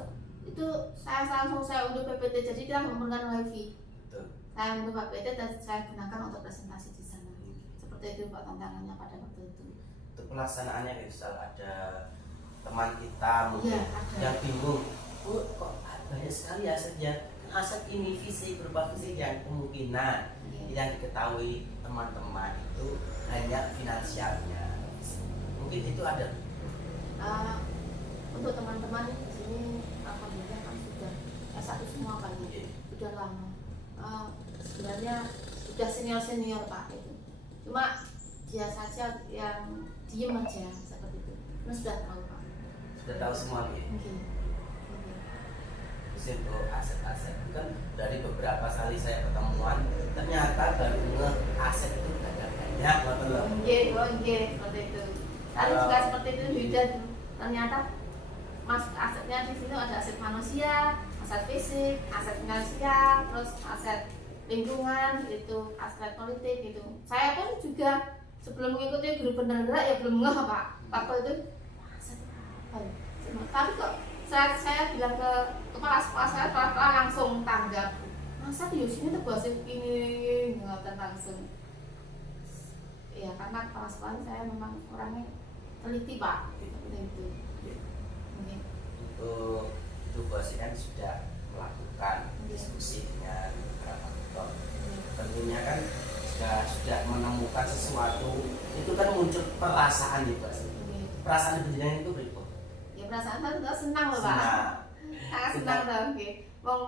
itu saya unduh PPT, jadi kita menggunakan wifi. Betul. Saya unduh PPT dan saya gunakan untuk presentasi di sana. Seperti itu Pak tantangannya pada waktu itu. Untuk pelaksanaannya misal ada teman kita mungkin yang bingung, kok banyak sekali asetnya. Aset ini fisik berupa fisik yang kemungkinan yang diketahui teman-teman itu hanya finansialnya. Mungkin itu ada. Untuk teman-teman di sini alhamdulillah kan sudah S1 semua Pak ini. Sudah lama. Sebenarnya sudah senior Pak itu. Cuma dia saja yang diem aja seperti itu. Mas sudah tahu Pak. Sudah tahu semua gitu. Untuk aset-aset kan dari beberapa kali saya pertemuan ternyata baru aset itu banyak loh. Seperti itu. Tadi juga seperti itu juga ternyata masuk asetnya di sini ada aset manusia, aset fisik, aset finansial, terus aset lingkungan, itu aset politik gitu. Saya pun juga sebelum mengikuti grup penergerak ya belum ngeh Pak. Waktu itu aset apa ya? Tapi kok saya bilang ke kepala sekolah saya, langsung tanggap. Masa di sini tuh bahasa ini ngatakan langsung. Ya karena kepala sekolah saya memang orangnya teliti Pak, seperti itu. Untuk itu bosnya kan sudah melakukan diskusi dengan beberapa dokter. Tentunya kan sudah menemukan sesuatu, itu kan muncul perasaan itu Pak. Perasaan penjenengan itu berikut. Ya perasaan saya senang loh Pak. Sangat senang dong. Wong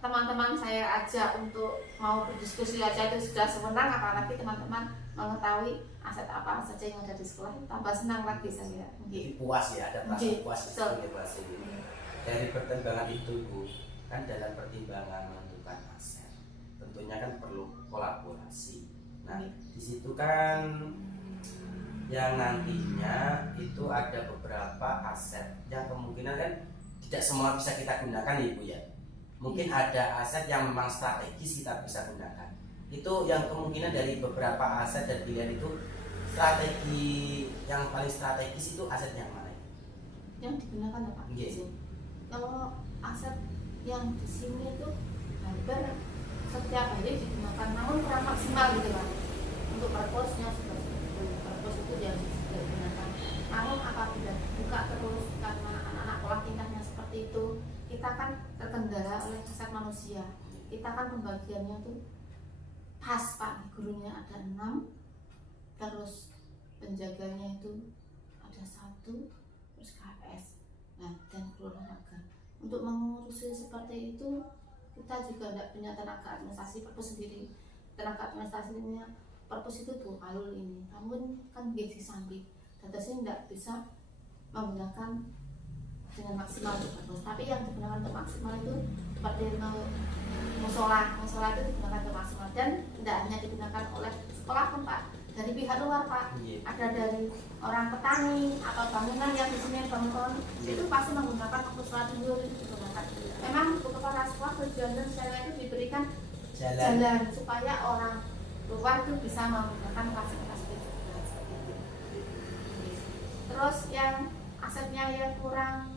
teman-teman saya ajak untuk mau berdiskusi aja itu sudah sewenang, apalagi teman-teman mengetahui aset apa saja yang ada di sekolah, tambah senang lagi saya. Jadi puas ya, ada perasaan puas itu. Dari pertimbangan itu Bu, kan dalam pertimbangan menentukan aset, tentunya kan perlu kolaborasi. Nah, di situ kan yang nantinya itu ada beberapa aset yang kemungkinan kan tidak semua bisa kita gunakan ya Bu ya. Mungkin ada aset yang memang strategis kita bisa gunakan. Itu yang kemungkinan dari beberapa aset dan pilihan itu strategi yang paling strategis itu aset yang mana? Yang digunakan ya Pak. Kalau aset yang di sini itu hampir setiap hari digunakan, namun kurang maksimal gitu Pak. Untuk purpose-nya sudah purpose itu yang digunakan. Namun apabila buka terus karena anak-anak pola tingkahnya seperti itu, kita kan terkendala oleh aset manusia. Kita kan pembagiannya tuh pas Pak, gurunya ada 6, terus penjaganya itu ada 1, terus KS, nah dan guru olahraga. Untuk mengurusi seperti itu kita juga tidak punya tenaga administrasi purpose sendiri. Tenaga administrasinya purpose itu Bu alul ini, namun kan gizi sambil, dadasnya tidak bisa menggunakan dengan maksimal untuk purpose. Tapi yang digunakan untuk maksimal itu seperti musola itu digunakan untuk maksimal, dan tidak hanya digunakan oleh sekolah pun Pak, dari pihak luar Pak. Ada dari orang petani atau bangunan yang di sini bangun itu pasti menggunakan musola dulu digunakan. Memang untuk kepala sekolah tujuan dan saya itu diberikan jalan supaya orang luar itu bisa menggunakan fasilitas itu juga seperti itu. Terus yang asetnya yang kurang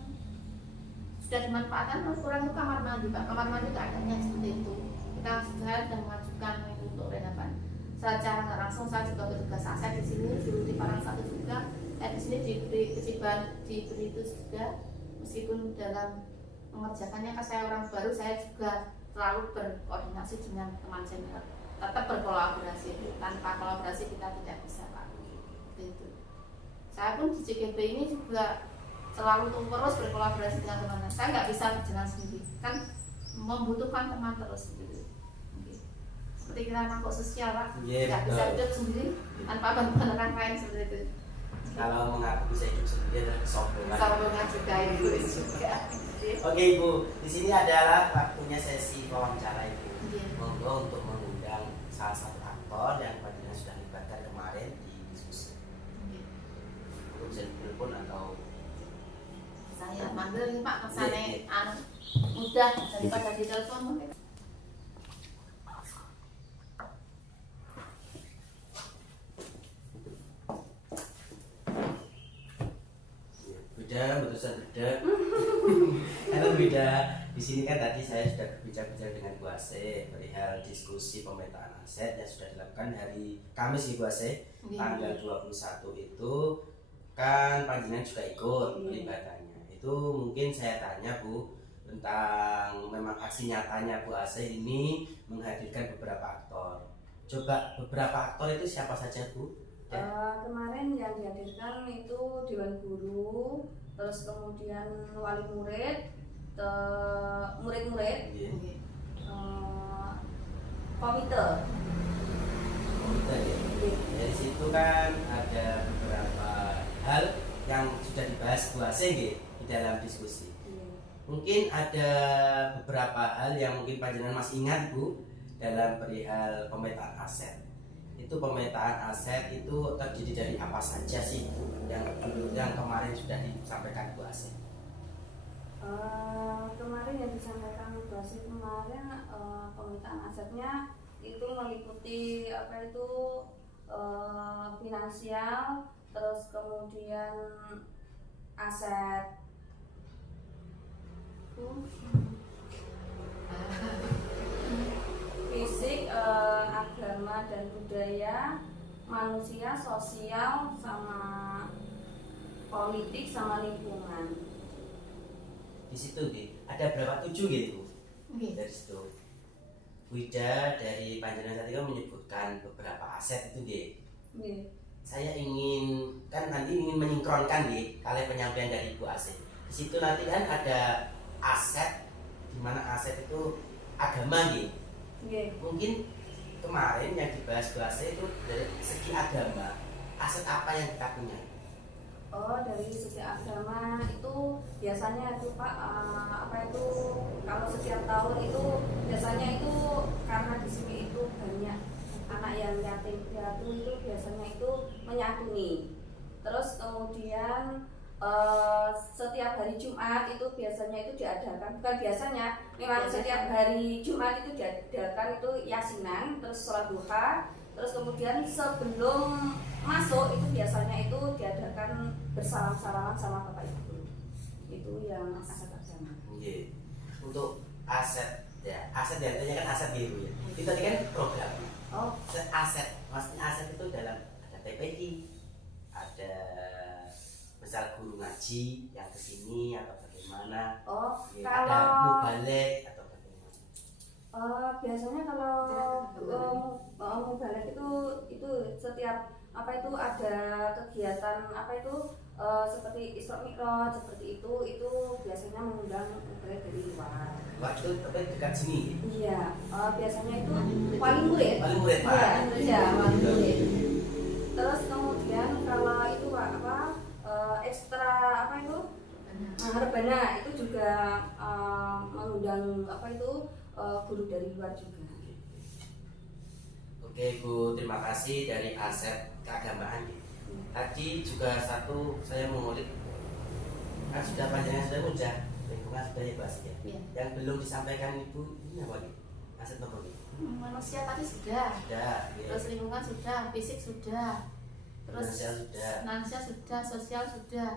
sudah dimanfaatkan, kurang itu kamar mandi Pak. Kamar mandi keadaannya seperti itu, kita sudah mengajukan itu untuk renovan. Secara nggak langsung saya juga bertugas aset di sini, di Parang satu juga, di sini diberi kejiban, diberi itu juga. Meskipun dalam mengerjakannya kan saya orang baru, saya juga selalu berkoordinasi dengan teman senior, tetap berkolaborasi. Tanpa kolaborasi kita tidak bisa Pak. Seperti itu. Saya pun di CGB ini juga selalu terus berkolaborasi dengan teman-teman. Saya nggak bisa berjalan sendiri, kan membutuhkan teman terus gitu. Seperti kita anak sosial Pak, nggak bisa hidup sendiri tanpa bantuan orang lain seperti itu. Kalau mengaku bisa hidup sendiri adalah kesombongan. Kesombongan juga itu juga. Oke Ibu, di sini adalah waktunya sesi wawancara Ibu. Yeah. Monggo untuk mengundang salah satu aktor yang Panjenengan sudah libatkan kemarin di diskusi. Mungkin bisa ditelepon atau Saya manggil ini Pak, kesane mudah daripada di telepon mungkin. beda, betul beda. Karena beda. Di sini kan tadi saya sudah berbicara dengan Bu Asih perihal diskusi pemetaan aset yang sudah dilakukan hari Kamis Bu Asih, tanggal 21 itu kan Panjenengan juga ikut pelibatannya. Itu mungkin saya tanya Bu tentang memang aksi nyatanya Bu Asih ini menghadirkan beberapa aktor. Coba beberapa aktor itu siapa saja Bu? Kemarin yang dihadirkan itu Dewan Guru, terus kemudian wali murid, murid-murid, komite. Ya. Dari situ kan ada beberapa hal yang sudah dibahas Bu Asih di dalam diskusi. Mungkin ada beberapa hal yang mungkin Panjenengan masih ingat Bu dalam perihal pemetaan aset. Itu pemetaan aset itu terdiri dari apa saja sih Bu yang kemarin sudah disampaikan Bu Asih? Kemarin yang disampaikan Bu Asih kemarin pemetaan asetnya itu meliputi apa itu finansial, terus kemudian aset fisik, agama dan budaya, manusia, sosial, sama politik, sama lingkungan. Di situ ada berapa 7 gitu dari situ. Wida dari Panjenengan tadi kan menyebutkan beberapa aset itu saya ingin kan nanti ingin menyingkronkan kali penyampaian dari Bu Asih. Di situ nanti kan ada aset, di mana aset itu agama Mungkin kemarin yang dibahas Bu Asih itu dari segi agama, aset apa yang kita punya? Dari segi agama itu biasanya itu Pak, apa itu kalau setiap tahun itu biasanya itu karena di sini itu banyak anak yang yatim piatu itu biasanya itu menyatuni. Terus kemudian setiap hari Jumat itu biasanya itu diadakan, bukan biasanya, memang setiap hari Jumat itu diadakan itu yasinan, terus sholat duha, terus kemudian sebelum masuk itu biasanya itu diadakan bersalam-salaman sama Bapak Ibu. Itu yang aset agama. Untuk aset ya, aset diantaranya kan aset gitu ya. Itu tadi kan program. Aset, maksudnya aset itu dalam ada PPI, ada misal guru ngaji yang kesini atau bagaimana? Kalau ada mubalek atau bagaimana? Biasanya kalau mubalek itu setiap apa itu ada kegiatan apa itu seperti Isra Mi'raj seperti itu biasanya mengundang mubalek dari luar. Wah itu tapi dekat sini. Iya, biasanya itu wali murid. Wali murid Pak. Iya, wali murid. Terus kemudian kalau itu ekstra apa itu rebana itu juga mengundang apa itu guru dari luar juga. Oke Bu, terima kasih dari aset keagamaan. Tadi juga satu saya mengulik kan sudah Panjenengan sudah mudah lingkungan sudah ya Pak ya. Yang belum disampaikan Ibu ini apa nih? aset nopo iki? Manusia tadi sudah, Sudah, nggih. terus lingkungan sudah, fisik sudah, terus Finansial sudah. finansial sudah, sosial sudah.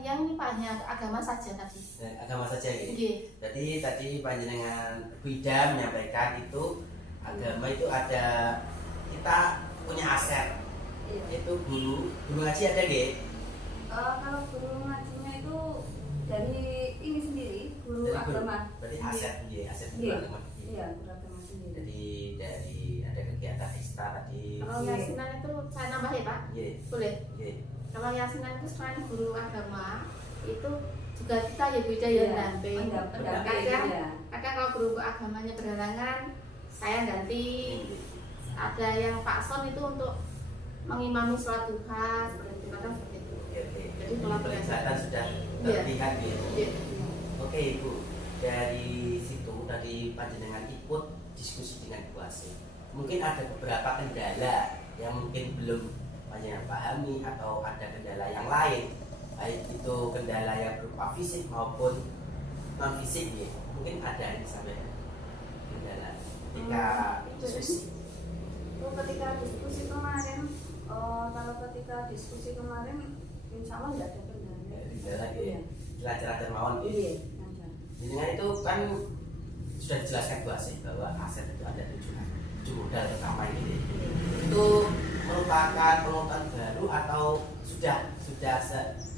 Yang ini Pak hanya agama saja tadi. Dan agama saja nggih. Nggih. Jadi tadi panjenengan Bu Ida menyampaikan itu agama itu ada, kita punya aset. Iya. Itu guru ngaji ada nggih? Kalau guru ngajinya itu dari ini sendiri, guru Dari guru. agama. Berarti aset nggih, aset guru Iya. agama. Iya, guru agama sendiri. Jadi dari ada kegiatan ekstra tadi. Kalau Iya. yasinan itu saya nambah ya Pak, Nggih, boleh. nggih. Kalau yasinan itu selain guru agama itu juga kita ya beda ya Iya, pendamping. pendamping, Kadang iya. kalau guru agamanya berhalangan saya ganti. Ada yang Pak Son itu untuk mengimami sholat duha seperti itu, kadang seperti itu. Oke, oke. Jadi kolaborasi. Kelihatan sudah Iya. terlihat gitu. Iya. Oke Ibu, dari situ tadi panjenengan ikut diskusi dengan Bu Asih. Mungkin ada beberapa kendala yang mungkin belum panjenengan pahami atau ada kendala yang lain, baik itu kendala yang berupa fisik maupun non fisik ya. Mungkin ada yang sampai kendala ketika diskusi. Ketika diskusi kemarin, kalau ketika diskusi kemarin, insya Allah nggak ada kendala. Kendala Iya. ya. Jelas-jelas mawon gitu. Iya, ada. Dengan itu kan sudah dijelaskan Bu Asih bahwa aset itu ada tujuh modal utama ini. Itu merupakan penguatan baru atau sudah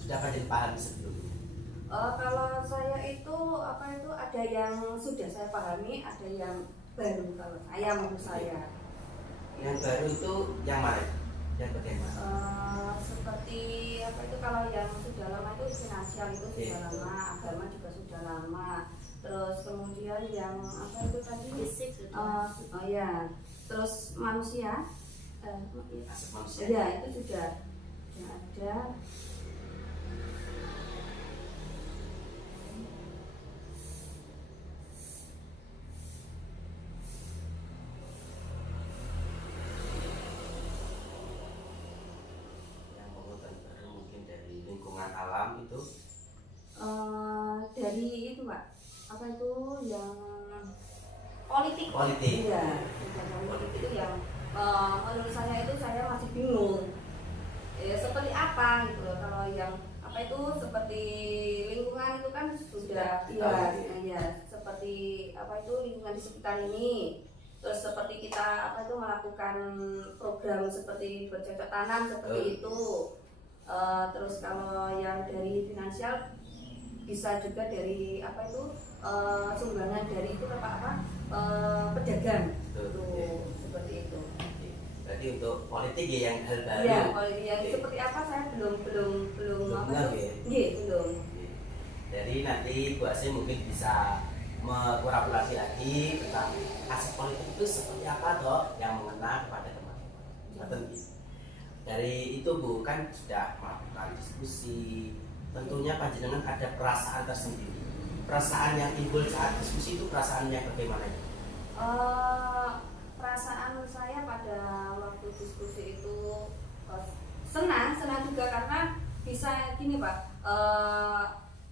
panjang paham sebelumnya? Kalau saya itu ada yang sudah saya pahami, ada yang baru kalau saya menurut saya. Yang baru itu yang mana? Yang bagaimana? Seperti kalau yang sudah lama itu finansial itu sudah lama, agama juga sudah lama. Terus kemudian yang itu tadi Fisik sudah. terus manusia, Aset manusia. ya itu sudah ada. Yang penguatan baru mungkin dari lingkungan alam itu. Dari itu Pak, yang politik. Politik. Iya, politik itu yang menurut saya itu saya masih bingung. Seperti apa gitu loh. Kalau yang seperti lingkungan itu kan sudah seperti lingkungan di sekitar ini. Terus seperti kita melakukan program seperti bercocok tanam seperti itu. Terus kalau yang dari finansial bisa juga dari sumbangan dari itu pedagang Betul, itu iya. seperti itu. Berarti untuk politik ya yang hal baru. Iya, kalau yang Oke. seperti apa saya belum Belum benar, ya? Iya, belum. Jadi nanti Bu Asih mungkin bisa mengelaborasi lagi tentang aspek politik itu seperti apa toh yang mengena kepada teman-teman. Dari itu Bu kan sudah melakukan diskusi, tentunya panjenengan ada perasaan tersendiri. Perasaan yang timbul saat diskusi itu perasaan yang bagaimana? Perasaan saya pada waktu diskusi itu senang juga karena bisa gini Pak,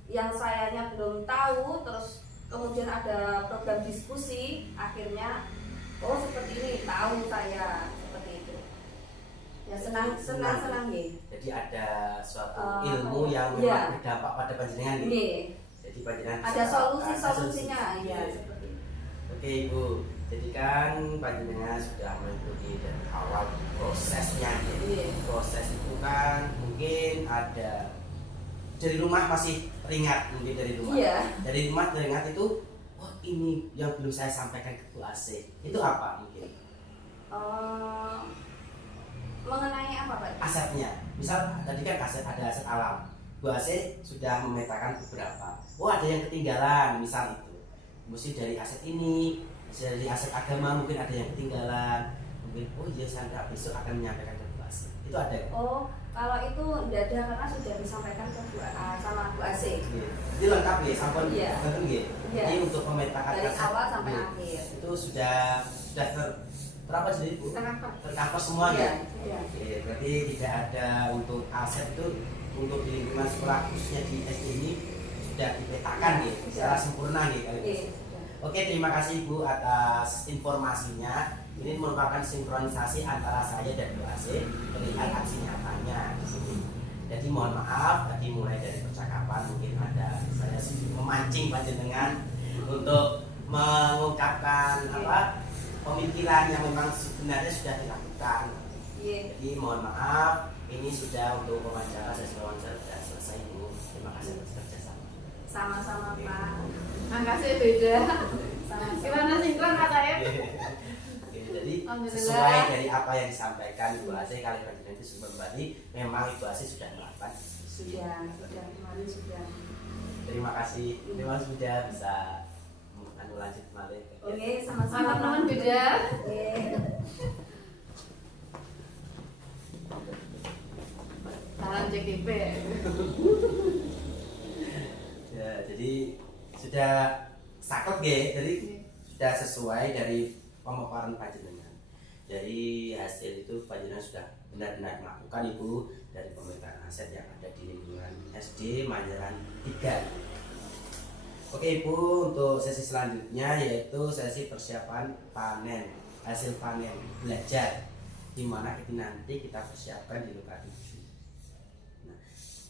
yang sayanya belum tahu terus kemudian ada program diskusi akhirnya seperti ini tahu saya seperti itu ya senang ya. Jadi ada suatu ilmu yang iya. memang berdampak pada panjenengan gitu. Iya. Jadi panjenengan Ada bisa solusinya solusi. ya Iya. seperti itu. Oke Ibu, jadi kan panjenengan sudah mengikuti dari awal prosesnya. Iya. Proses itu kan mungkin ada dari rumah masih teringat mungkin dari rumah. Iya. Dari rumah teringat itu, oh ini yang belum saya sampaikan ke Bu Asih. Itu apa mungkin? Mengenai apa Pak? Asetnya. Misal tadi kan ada aset alam. Bu Asih sudah memetakan beberapa. Oh ada yang ketinggalan, misal itu. Mesti dari aset ini, dari aset agama mungkin ada yang ketinggalan. Mungkin iya saya besok akan menyampaikan ke Bu Asih. Itu ada. Kalau itu tidak ada karena sudah disampaikan ke sama Bu Asih. Itu lengkap ya, sampun Iya. betul nggih. Iya. Jadi untuk memetakan Dari aset, awal sampai iya. akhir. Itu sudah berapa jadi Bu? Tercover semua Iya, ya. iya. Oke, berarti tidak ada untuk aset itu untuk di lingkungan sekolah khususnya di SD ini sudah dipetakan ya, secara sempurna ya kali ini. Iya. Oke, terima kasih Bu atas informasinya. Ini merupakan sinkronisasi antara saya dan Bu AC melihat aksi nyatanya di sini. Jadi mohon maaf tadi mulai dari percakapan mungkin ada saya memancing panjenengan untuk mengungkapkan pemikiran yang memang sebenarnya sudah dilakukan. Jadi mohon maaf, ini sudah untuk wawancara, sesi wawancara sudah selesai Bu. Terima kasih atas kerjasama. Sama-sama Pak. Makasih beda. Sama-sama. Gimana sinkron katanya? Oke, jadi Alhamdulillah. sesuai dari apa yang disampaikan Ibu Asih kali ini itu kembali, memang Ibu Asih sudah melakukan Sudah kemarin sudah. Terima kasih, terima kasih sudah bisa lanjut kembali. Oke, sama-sama Teman-teman beda. Oke. Salam CGP. Ya, jadi sudah sakit ya, jadi sudah sesuai dari pemaparan panjenengan. Dari hasil itu panjenengan sudah benar-benar melakukan Ibu dari pemetaan aset yang ada di lingkungan SD Manjaran 3. Oke Ibu, untuk sesi selanjutnya yaitu sesi persiapan panen, hasil panen belajar, di mana ini nanti kita persiapkan di lokasi. Nah,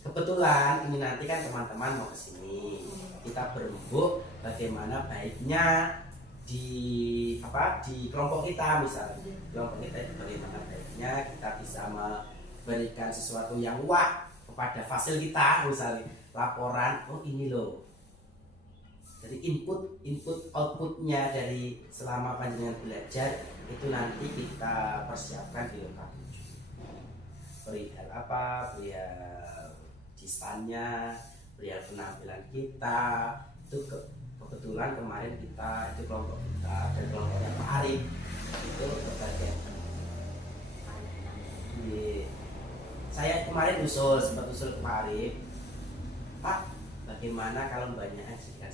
kebetulan ini nanti kan teman-teman mau kesini, kita berembuk bagaimana baiknya di kelompok kita, misalnya kelompok kita itu bagaimana baiknya kita bisa memberikan sesuatu yang wah kepada fasil kita, misalnya laporan, oh ini loh. Jadi input outputnya dari selama panjenengan belajar itu nanti kita persiapkan di lokasi. Perihal apa? Perihal desainnya, perihal penampilan kita. Itu kebetulan kemarin kita itu kelompok kita dan kelompoknya Pak Arif itu berbagai. Saya kemarin sempat usul ke Pak Arif, Pak, bagaimana kalau mbaknya jika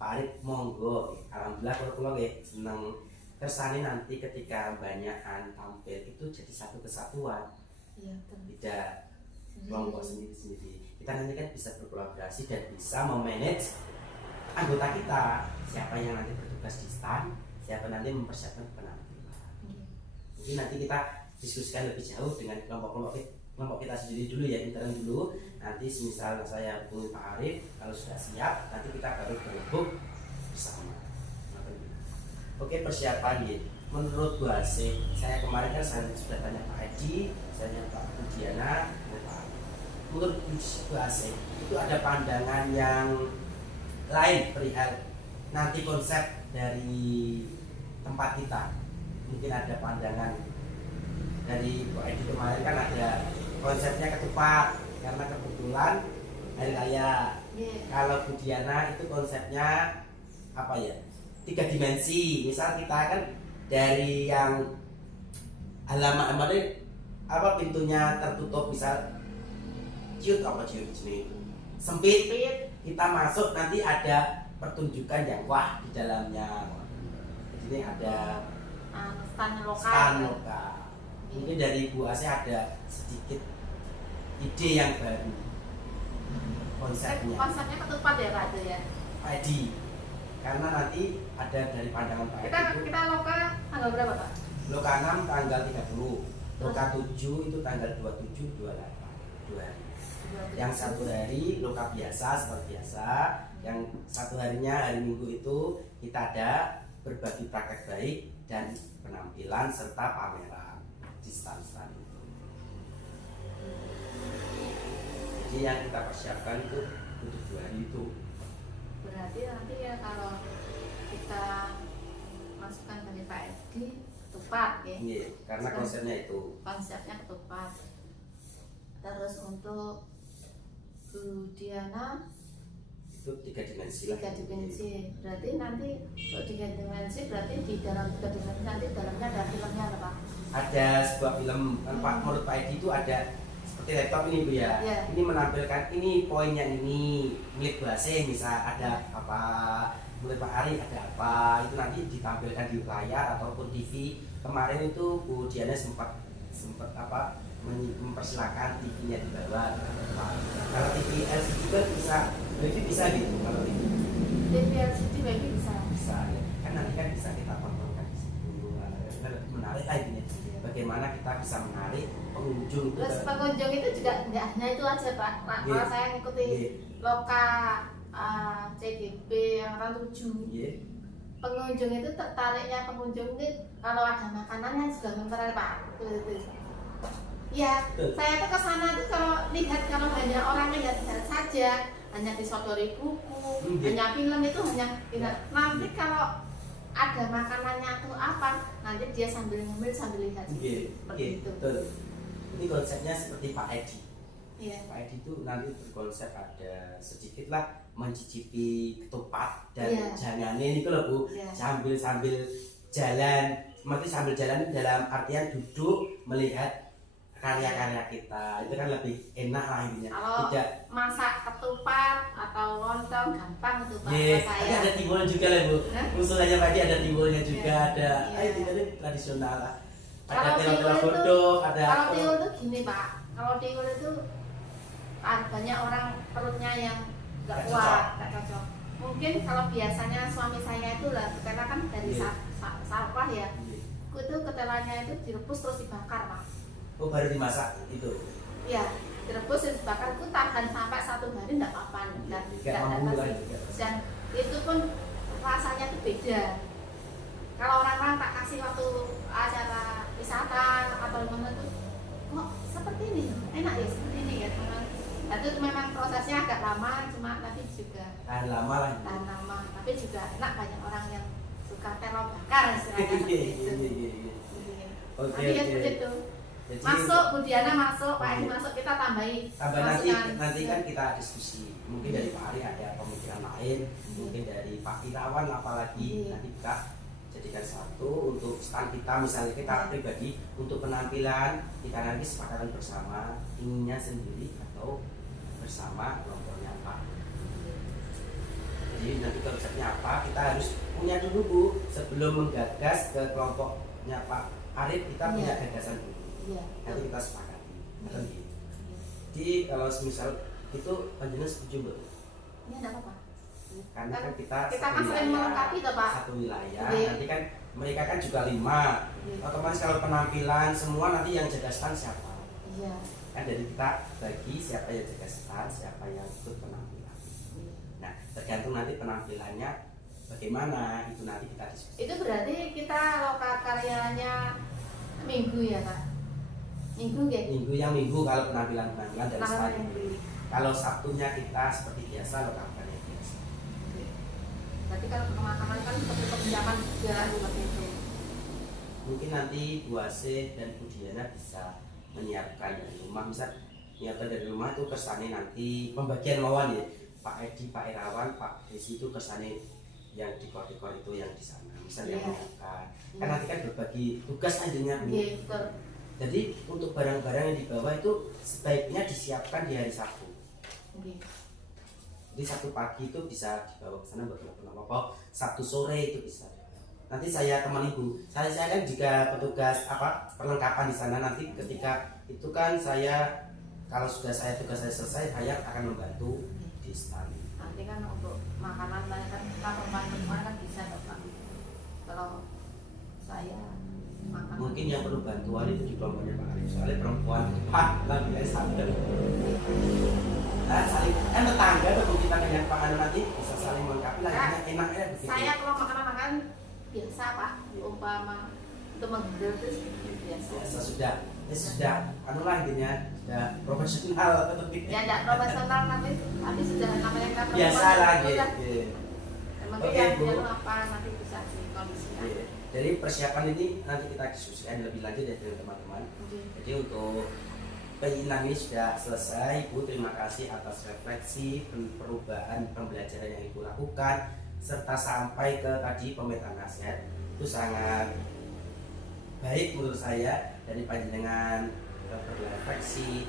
Pak Arif monggo, alhamdulillah kalau seneng kersane nanti ketika banyakan tampil itu jadi satu kesatuan, tidak kelompok sendiri-sendiri. Kita nanti kan bisa berkolaborasi dan bisa memanage anggota kita, siapa yang nanti bertugas di stand, siapa nanti mempersiapkan penampilan. Mungkin nanti kita diskusikan lebih jauh dengan kelompok kita sendiri dulu ya, intern dulu. Nanti semisal saya hubungi Pak Arif, kalau sudah siap nanti kita baru berhubung bersama. Oke, persiapan ya. Menurut Bu Asih, saya kemarin kan saya sudah tanya Pak Edi, saya tanya Pak Budiana, Pak. Menurut Bu Asih itu ada pandangan yang lain perihal nanti konsep dari tempat kita. Mungkin ada pandangan dari Pak Edi kemarin kan ada konsepnya ketupat karena kebetulan hari raya. Kalau Budiana itu konsepnya apa ya, 3 dimensi. Misal kita kan dari yang halaman pintunya tertutup, misal ciut ini sempit, kita masuk nanti ada pertunjukan yang wah di dalamnya. Di sini ada Stand stand lokal. lokal. Mungkin dari Bu Asih ada sedikit ide yang baru konsepnya. Konsepnya ketupat ya Pak itu ya. Pak Edi, karena nanti ada dari pandangan Pak Edi Kita loka tanggal berapa Pak? Loka 6 tanggal 30, Loka 7 itu tanggal 27, 28, 2 hari. Yang satu hari loka biasa seperti biasa, yang satu harinya hari Minggu itu kita ada berbagi praktek baik dan penampilan serta pameran di stand-stand itu. Jadi yang kita persiapkan itu untuk 2 hari itu. Berarti nanti ya kalau kita masukkan dari Pak Edi ketupat ya. Iya, karena konsepnya itu. Konsepnya ketupat. Terus untuk Bu Diana Itu 3 dimensi. 3 dimensi. Berarti nanti kalau 3 dimensi berarti di dalam 3 dimensi nanti dalamnya ada filmnya apa Pak? Ada sebuah film kan Pak, menurut Pak Edi itu ada seperti laptop ini Bu ya. Ya. Ini menampilkan ini poinnya ini milik Bu Asih, misal ada apa, menurut Pak Ari ada apa, itu nanti ditampilkan di layar ataupun TV. Kemarin itu Bu Diana sempat mempersilahkan TV-nya di bawah. Kalau TV LCD kan bisa, wifi bisa gitu kalau TV. TV LCD maybe bisa. Bisa ya. Kan nanti kan bisa kita tontonkan di situ. Nah, lebih menarik ini. Bagaimana kita bisa menarik pengunjung itu. Terus pengunjung itu juga nggak hanya itu aja Pak. Kalau saya ngikuti Loka CGP yang orang 7. Pengunjung itu tertariknya pengunjung itu kalau ada makanannya juga menarik Pak. Ya, saya tuh kesana tuh kalau lihat kalau hanya orang lihat saja, hanya disodori buku, hanya film itu hanya tidak. Nanti kalau ada makanannya atau apa, nanti dia sambil ngemil sambil lihat. Seperti itu. Betul. Ini konsepnya seperti Pak Edi. Iya. Pak Edi itu nanti berkonsep ada sedikit lah mencicipi ketupat dan jangannya ini loh Bu, sambil jalan, mati sambil jalan dalam artian duduk melihat karya-karya kita, itu kan lebih enak lah intinya. Kalau tidak masak ketupat atau lontong gampang itu Pak. Ada ada timbul juga lah Bu. Usulannya Pak Edi ada timbulnya juga, ada. Ayo kita ini tradisional lah. Ada telur godok, ada. Kalau tiwul itu gini Pak, kalau tiwul itu banyak orang perutnya yang nggak kuat, nggak cocok. Mungkin kalau biasanya suami saya itu lah, ketela kan dari sawah ya, itu ketelanya itu direbus terus dibakar Pak. Oh baru dimasak itu? Iya, direbus terus dibakar, itu tahan sampai 1 hari nggak apa-apa, nggak dan itu pun rasanya itu beda. Kalau orang-orang tak kasih waktu acara wisata atau mana tuh, kok seperti ini, enak ya seperti ini ya teman. Itu memang prosesnya agak lama, cuma tapi juga tahan lama lah. Tahan lama, tapi juga enak, banyak orang yang suka telur bakar istilahnya seperti itu. Oke. Ya seperti itu. Jadi, masuk Bu Diana masuk, Pak Edi masuk, kita tambahi. Tambah nanti kan kita diskusi. Mungkin dari Pak Ari ada pemikiran lain, mungkin dari Pak Irawan apalagi nanti kita jadikan satu untuk stand kita, misalnya kita pribadi untuk penampilan kita nanti sepakatan bersama inginnya sendiri atau bersama kelompoknya Pak. Jadi nanti konsepnya apa kita harus punya dulu Bu sebelum menggagas ke kelompoknya Pak Arif, kita punya gagasan dulu. Nanti kita sepakati. Jadi kalau misal itu panjenengan setuju Bu? Ini ada apa? Karena kan kita kan sering melengkapi toh Pak. Satu wilayah, nanti kan mereka kan juga 5. Otomatis kalau penampilan semua nanti yang jaga stand siapa? Iya. Kan dari kita bagi siapa yang jaga stand, siapa yang ikut penampilan. Nah, tergantung nanti penampilannya bagaimana itu nanti kita diskusi. Itu berarti kita lokal karyanya minggu ya Pak? Minggu ya? Minggu kalau penampilan dari stand. Kalau Sabtunya kita seperti biasa lokal karya biasa. Berarti kalau pemakaman kan seperti persiapan juga seperti itu. Mungkin nanti Bu Asih dan Bu Diana bisa menyiapkan dari rumah, misal menyiapkan dari rumah itu kesannya nanti pembagian lawan ya Pak Edi, Pak Irawan, Pak Desi itu kesannya yang dekor-dekor itu yang di sana, misalnya yang menyiapkan. Kan nanti kan berbagi tugas akhirnya Bu. Jadi untuk barang-barang yang dibawa itu sebaiknya disiapkan di hari Sabtu. Jadi Sabtu pagi itu bisa dibawa ke sana buat apa-apa. Sabtu sore itu bisa. Nanti saya temani Bu. Saya kan juga petugas perlengkapan di sana. Nanti ketika itu kan saya kalau sudah tugas saya selesai, saya akan membantu di stand. Nanti kan untuk makanan kan kita perempuan kan bisa Pak. Kalau saya mungkin yang perlu bantuan itu di kelompoknya Pak Arif. Soalnya perempuan lagi sadar. Nah, saling tetangga atau kita dengan Pak Anu nanti bisa saling melengkapi lah, enak ya begitu. Saya kalau makan biasa Pak, umpama untuk menghindar terus biasa sudah lah intinya sudah profesional atau tidak ya tidak profesional tapi sudah namanya kita biasa lah gitu. Oke Bu, apa nanti bisa dikondisikan. Jadi persiapan ini nanti kita diskusikan lebih lanjut ya dengan teman-teman. Jadi untuk penyilang ini sudah selesai. Bu, terima kasih atas refleksi perubahan pembelajaran yang Ibu lakukan serta sampai ke tadi pemetaan nasihat. Itu sangat baik menurut saya dari panjenengan berefleksi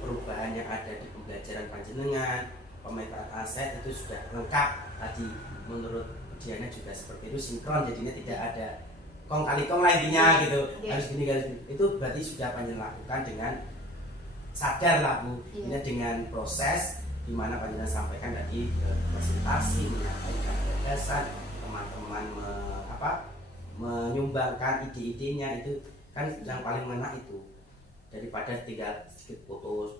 perubahan yang ada di pembelajaran panjenengan, pemetaan aset itu sudah lengkap tadi menurut Diana juga seperti itu sinkron, jadinya tidak ada kong kali kong lainnya gitu. Harus gini itu berarti sudah panjenengan lakukan dengan sadar lah Bu. Ini dengan proses di mana panjenengan sampaikan tadi presentasi, menyampaikan gagasan, teman-teman menyumbangkan ide-idenya, itu kan yang paling mengena itu daripada tinggal sedikit foto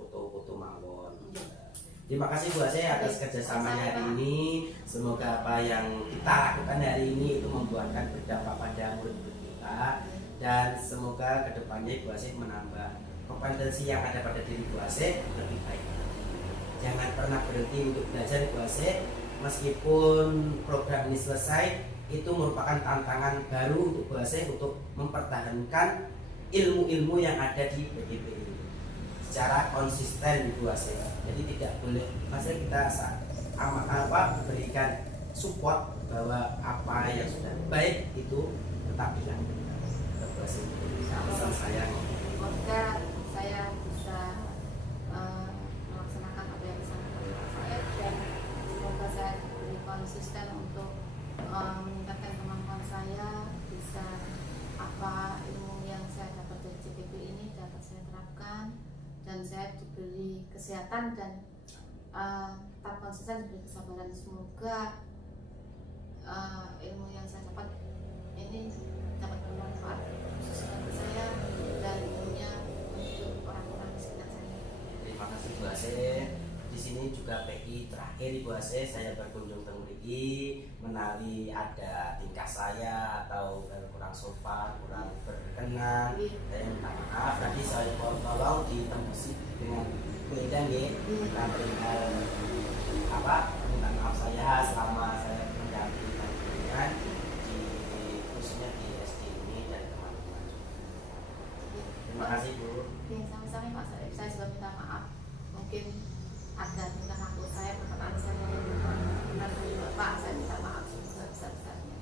mawon. Terima kasih Bu Ase atas kerjasamanya hari ini. Semoga apa yang kita lakukan hari ini itu membuahkan berdampak pada murid-murid kita, dan semoga kedepannya Bu Ase menambah kompetensi yang ada pada diri Bu Ase lebih baik. Jangan pernah berhenti untuk belajar Bu Ase. Meskipun program ini selesai, itu merupakan tantangan baru untuk Bu Ase untuk mempertahankan ilmu-ilmu yang ada di PGP ini secara konsisten Bu Ase. Jadi tidak boleh masih kita berikan support bahwa apa yang sudah baik itu tetap dilakukan. Bu Ase, pesan saya. Semoga saya bisa melaksanakan apa yang disampaikan Pak Said, dan semoga saya lebih konsisten untuk meningkatkan kemampuan saya, bisa apa ilmu yang saya dapat dari CPP ini dapat saya terapkan, dan saya diberi kesehatan dan tetap konsisten, diberi kesabaran. Semoga ilmu yang saya dapat ini dapat bermanfaat khusus bagi saya dan ilmunya untuk orang-orang di sekitar saya. Terima kasih Bu Ase. Di sini juga PI terakhir Bu Ase saya berkunjung ke mriki, menali ada tingkah saya atau kurang sopan, kurang berkenan. Saya minta maaf, tadi saya mohon tolong ditembusi dengan beda nggih. Minta minta maaf saya selama saya mendampingi panjenengan di khususnya di SD ini dan teman-teman. Terima kasih Bu. Sama-sama Pak Said, saya juga minta maaf. Mungkin ada tingkah laku saya, perkataan saya yang benar dari Bapak, saya minta maaf sebesar-besarnya.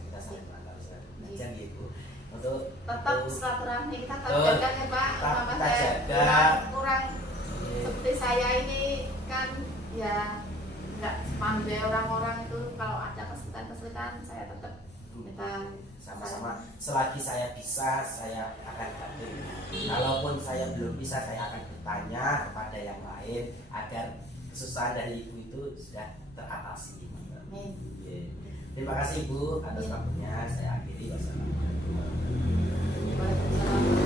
Kita saling belajar gitu. Untuk Tetap silaturahmi kita tetap Betul. jaga ya Pak. Tetap Sama kita saya jaga. kurang seperti saya ini kan ya nggak pandai orang-orang itu, kalau ada kesulitan saya tetap minta sama-sama. Selagi saya bisa, saya akan bantu. Kalaupun saya belum bisa, saya akan bertanya kepada yang lain agar kesusahan dari ibu itu sudah teratasi. Amin. Terima kasih Bu atas waktunya. Saya akhiri. Wassalamualaikum. Waalaikumsalam.